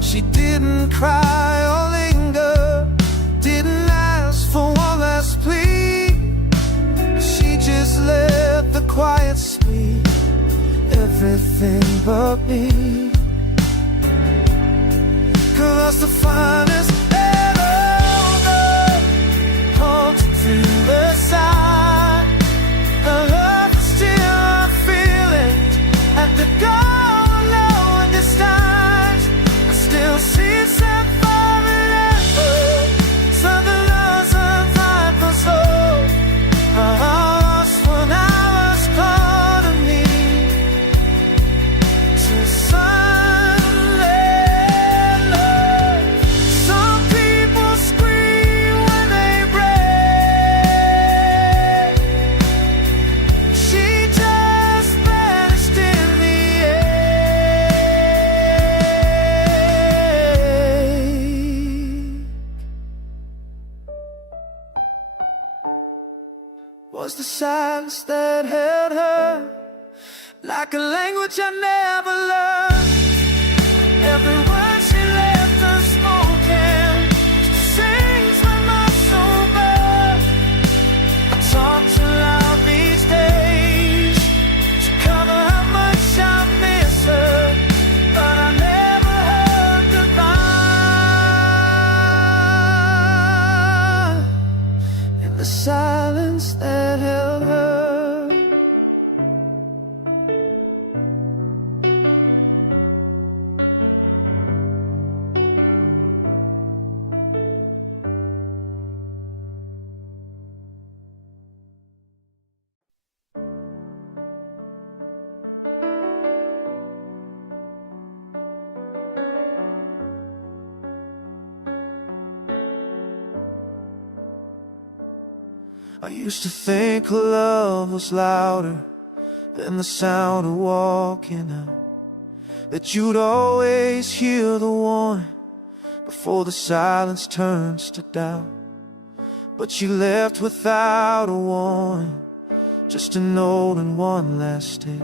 She didn't cry or linger, didn't ask for one last plea. She just let the quiet speak, everything but me. 'Cause that's the finest ever holds through the side. Her love is still a feeling at the dawn, knowing this time I still see set fire in her. Something doesn't fight for soul. I lost when I was caught in me to silent love. Some people scream when they break. She just vanished in the air. Was the silence that held her, like a language I never learned. Every word she left unspoken sings when my soul burns. I talk too loud these days to cover how much I miss her, but I never heard goodbye in the silence that held her. I used to think love was louder than the sound of walking out, that you'd always hear the warning before the silence turns to doubt. But you left without a warning, just a note and one last day.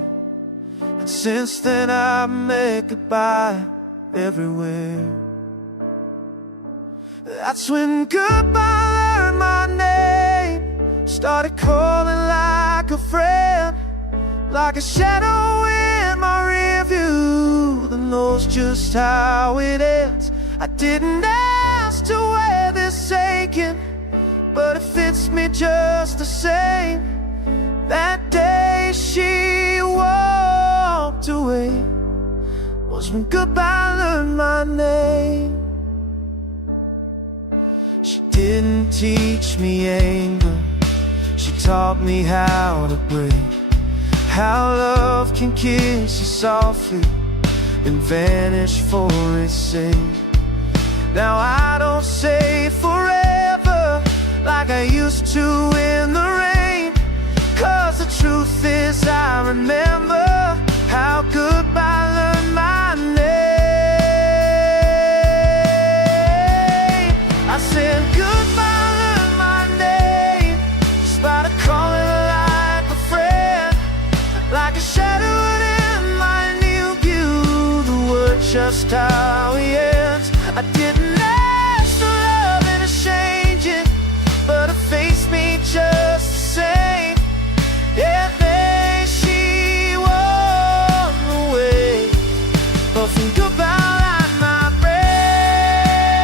And since then I've met goodbye everywhere. That's when goodbye learned my name, started calling like a friend, like a shadow in my rear view that knows just how it ends. I didn't ask to wear this aching, but it fits me just the same. That day she walked away was when goodbye learned my name. She didn't teach me anger, she taught me how to break, how love can kiss you softly and vanish for its sake. Now I don't say forever like I used to in the rain, 'cause the truth is I remember how goodbye learned my name. I said goodbye learned my name, started calling like a friend, like a shadow in my new view, the word just how he ends. I didn't ask for love and it's changing, but it faced me just the same. Yeah, then she walked away, puffing goodbye like my breath.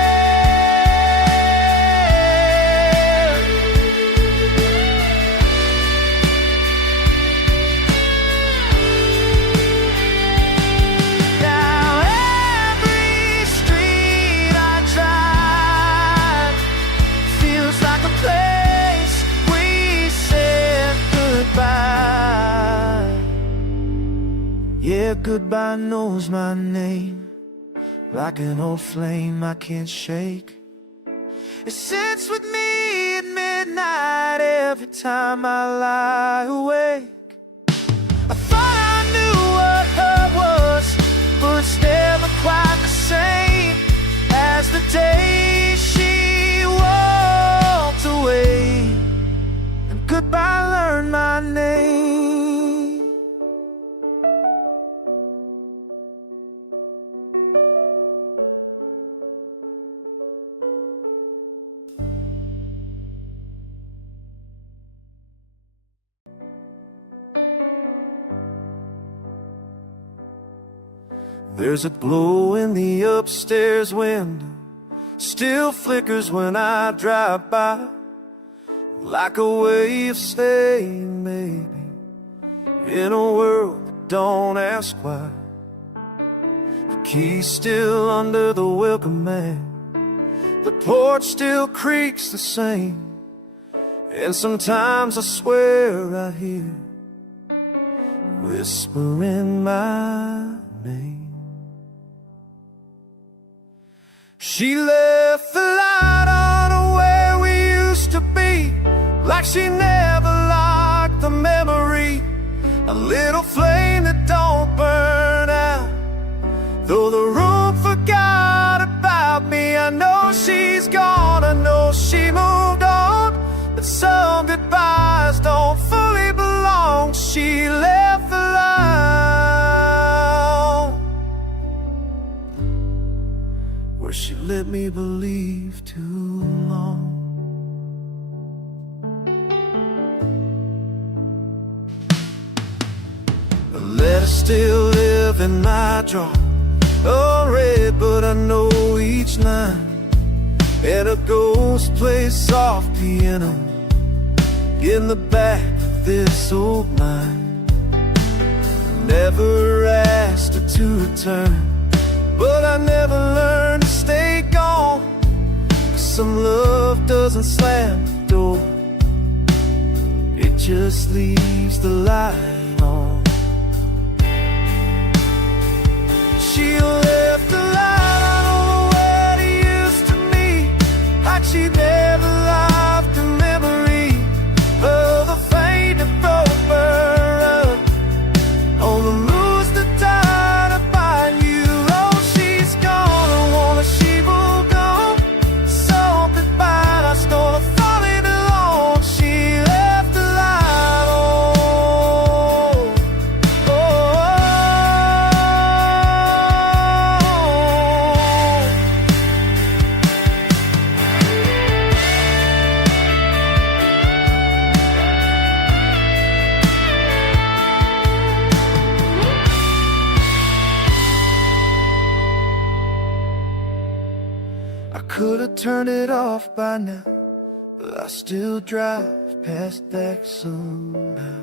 Now every street I drive feels like a place we said goodbye. Yeah, goodbye knows my name, like an old flame I can't shake. It sits with me at midnight every time I lie awake. I thought I knew what love was, but it's never quite the same as the day she walked away and goodbye learned my name. There's a glow in the upstairs window, still flickers when I drive by, like a way of staying maybe in a world that don't ask why. The key's still under the welcome mat, the porch still creaks the same, and sometimes I swear I hear whispering my name. She left the light on where we used to be, like she never locked the memory, a little flame that don't burn out. Though the room forgot about me, I know she's gone, I know she moved on, but some goodbyes don't fully belong. She left the light where she let me believe too long. A letter still live in my drawer, unread, but I know each line. And a ghost plays soft piano in the back of this old mine. Never asked her to return, but I never learned to stay gone. 'Cause some love doesn't slam the door, it just leaves the light on. She left the light on where it used to me, like she never loved the memory of the fate that broke her up, on the moons that died to find you. Oh, she's gone, I wanna she will go, something fine, I stole a falling alone. She left the light on. Oh, I could have turned it off by now, but I still drive past that somehow.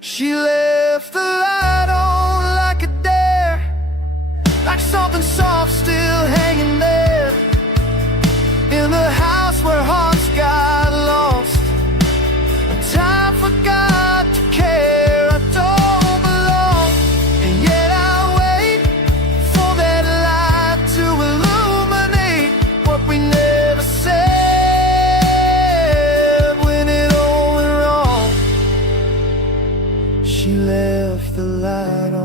She left the light on like a dare, like something soft still hanging there, in the house where hearts got lost, and time forgot to care. I don't belong, and yet I wait for that light to illuminate what we never said when it all went wrong. She left the light on.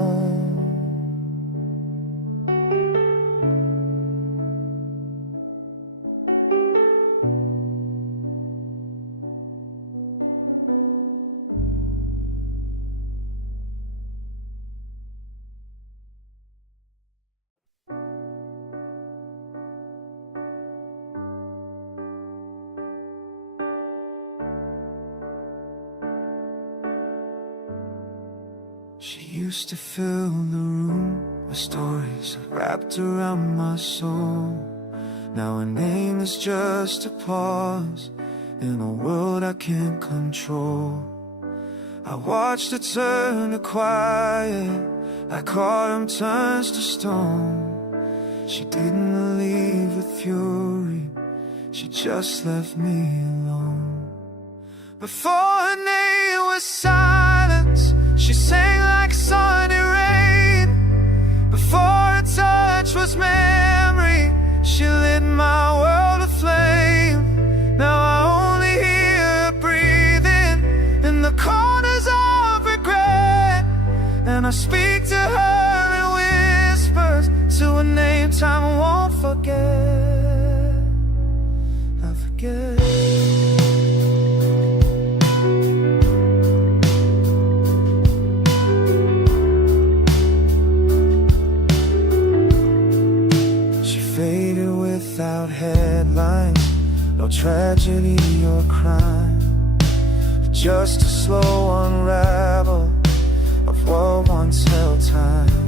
She used to fill the room with stories wrapped around my soul. Now her name is just a pause in a world I can't control. I watched her turn to quiet, like autumn turns to stone. She didn't leave with fury, she just left me alone. Before her name was silence, she sang like sunny rain. Before her touch was memory, she lit my world aflame. Now I only hear her breathing in the corners of regret, and I speak to her in whispers, to a name time won't forget. I forget. Without headlines, no tragedy or crime, just a slow unravel of what once held time.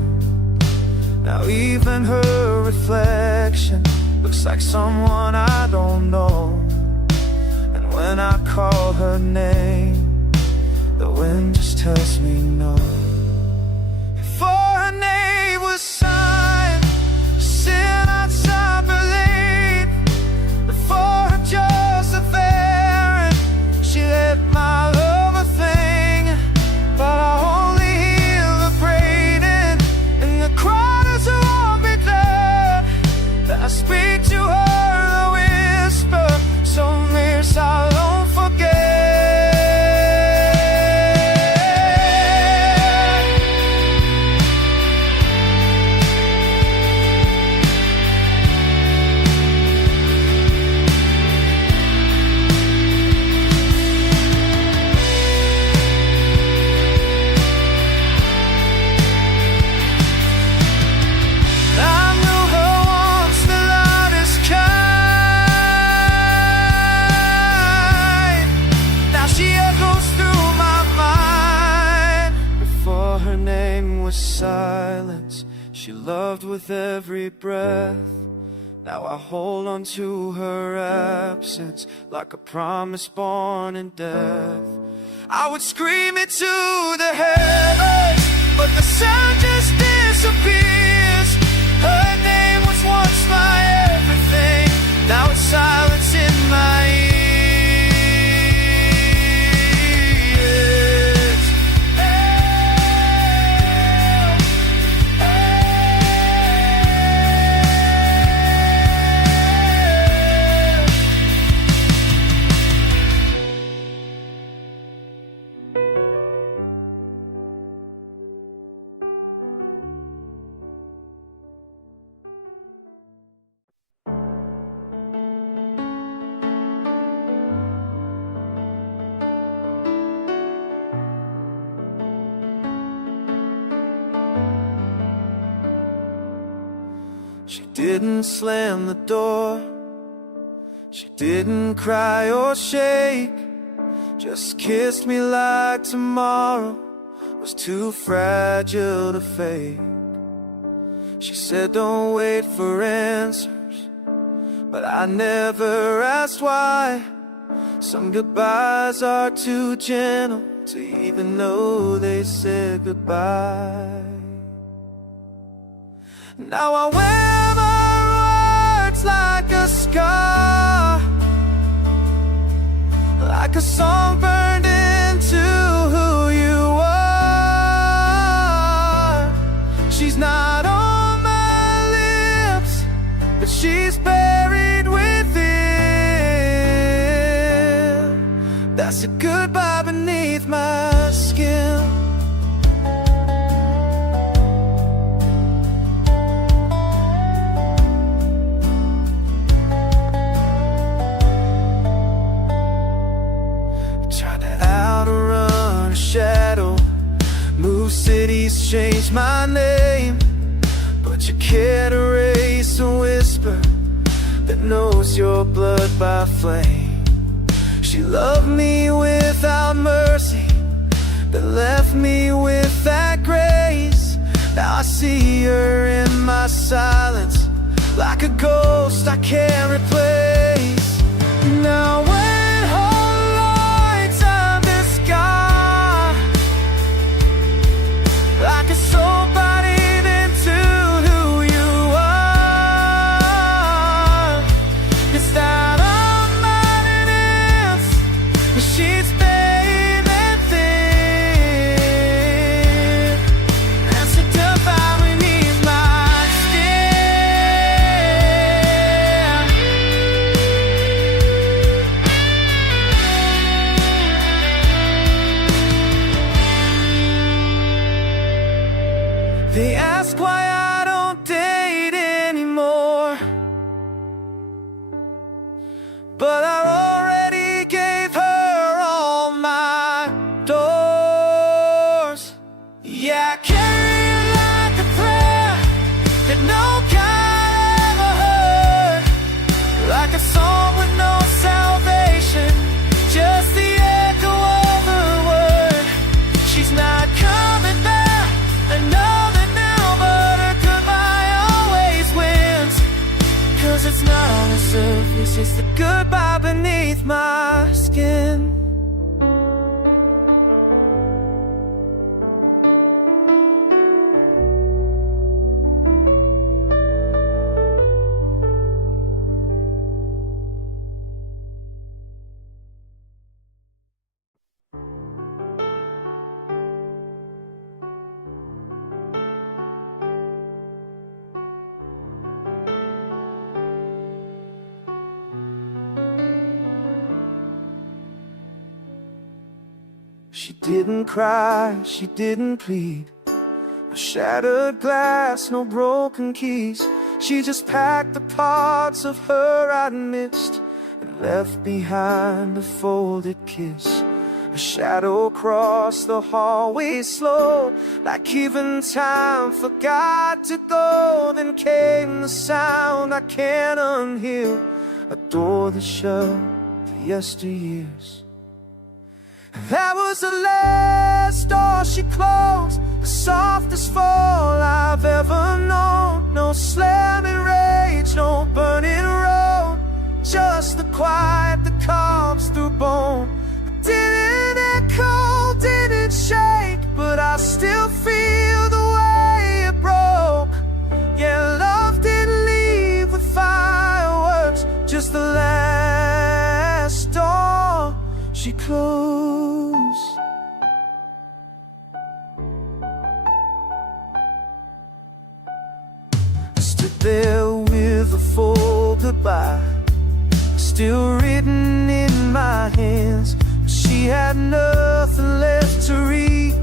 Now even her reflection looks like someone I don't know, and when I call her name, the wind just tells me no. Before her name was signed, sitting outside Berlin. Before her just a errand, she let my love a thing. But I only hear the braiding in the corners won't be there. That I speak to her a whisper, so near I don't forget. loved with every breath. Now I hold on to her absence like a promise born in death. I would scream it to the heavens, but the sound just disappears. Her name was once my everything, now it's silence in my ears. She didn't slam the door, she didn't cry or shake, just kissed me like tomorrow was too fragile to fake. She said don't wait for answers, but I never asked why. Some goodbyes are too gentle to even know they said goodbye. Now I wear my words like a scar, like a song burned into who you are. She's not on my lips, but she's buried within. That's a goodbye beneath my skin. Shadow, move cities, change my name, but you can't erase a whisper that knows your blood by flame. She loved me without mercy, but left me with that grace. Now I see her in my silence, like a ghost I can't replace. Now when her lights up the sky, like a soul buried into who you are. It's that on my lips, she's bathing thin. That's a goodbye beneath my skin. They ask why I don't date anymore, but I already gave her all my doors. Yeah, I carry it like a prayer that no God ever heard, like a song with no salvation, just the echo of her word. She's not coming back, I know that now, but her goodbye always wins. 'Cause it's not on the surface, it's the goodbye beneath my skin. She didn't cry, she didn't plead, no shattered glass, no broken keys. She just packed the parts of her I'd missed and left behind a folded kiss. A shadow crossed the hallway slow, like even time forgot to go. Then came the sound I can't unhear, a door that shut for yesteryears. That was the last door she closed, the softest fall I've ever known. No slamming rage, no burning road, just the quiet that comes through bone. It didn't echo, didn't shake, but I still feel the way it broke. Yeah, love didn't leave with fireworks, just the last door she closed. I stood there with a full goodbye still written in my hands. She had nothing left to read,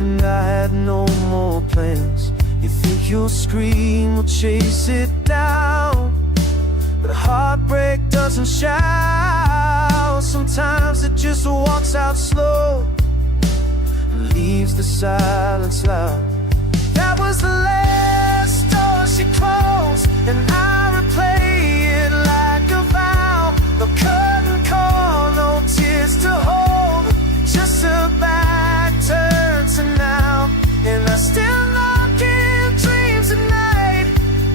and I had no more plans. You think you'll scream, we'll chase it down, but heartbreak doesn't shout. Sometimes it just walks out slow and leaves the silence loud. That was the last door she closed, and I replay it like a vow. No curtain call, no tears to hold, just a back turn to now. And I still knock in dreams at night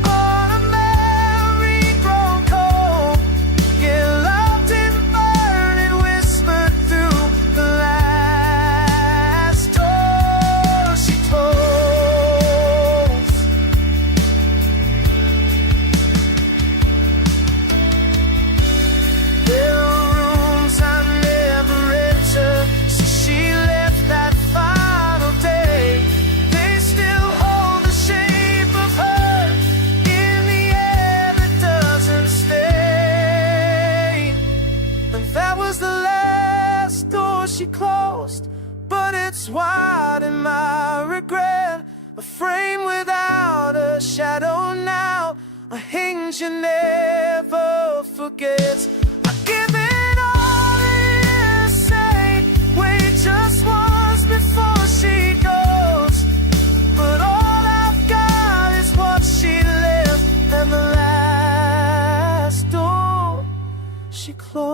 on a memory grown cold. Yeah, love didn't burn, it whispered through the last door she closed. There are rooms I never entered since she left that final day. They still hold the shape of her in the air that doesn't stay. And that was the last door she closed, but it's wide in my regret. A frame without a shadow now, a hinge you never forget. I give it all to say, wait just once before she goes. But all I've got is what she left, and the last door she closed.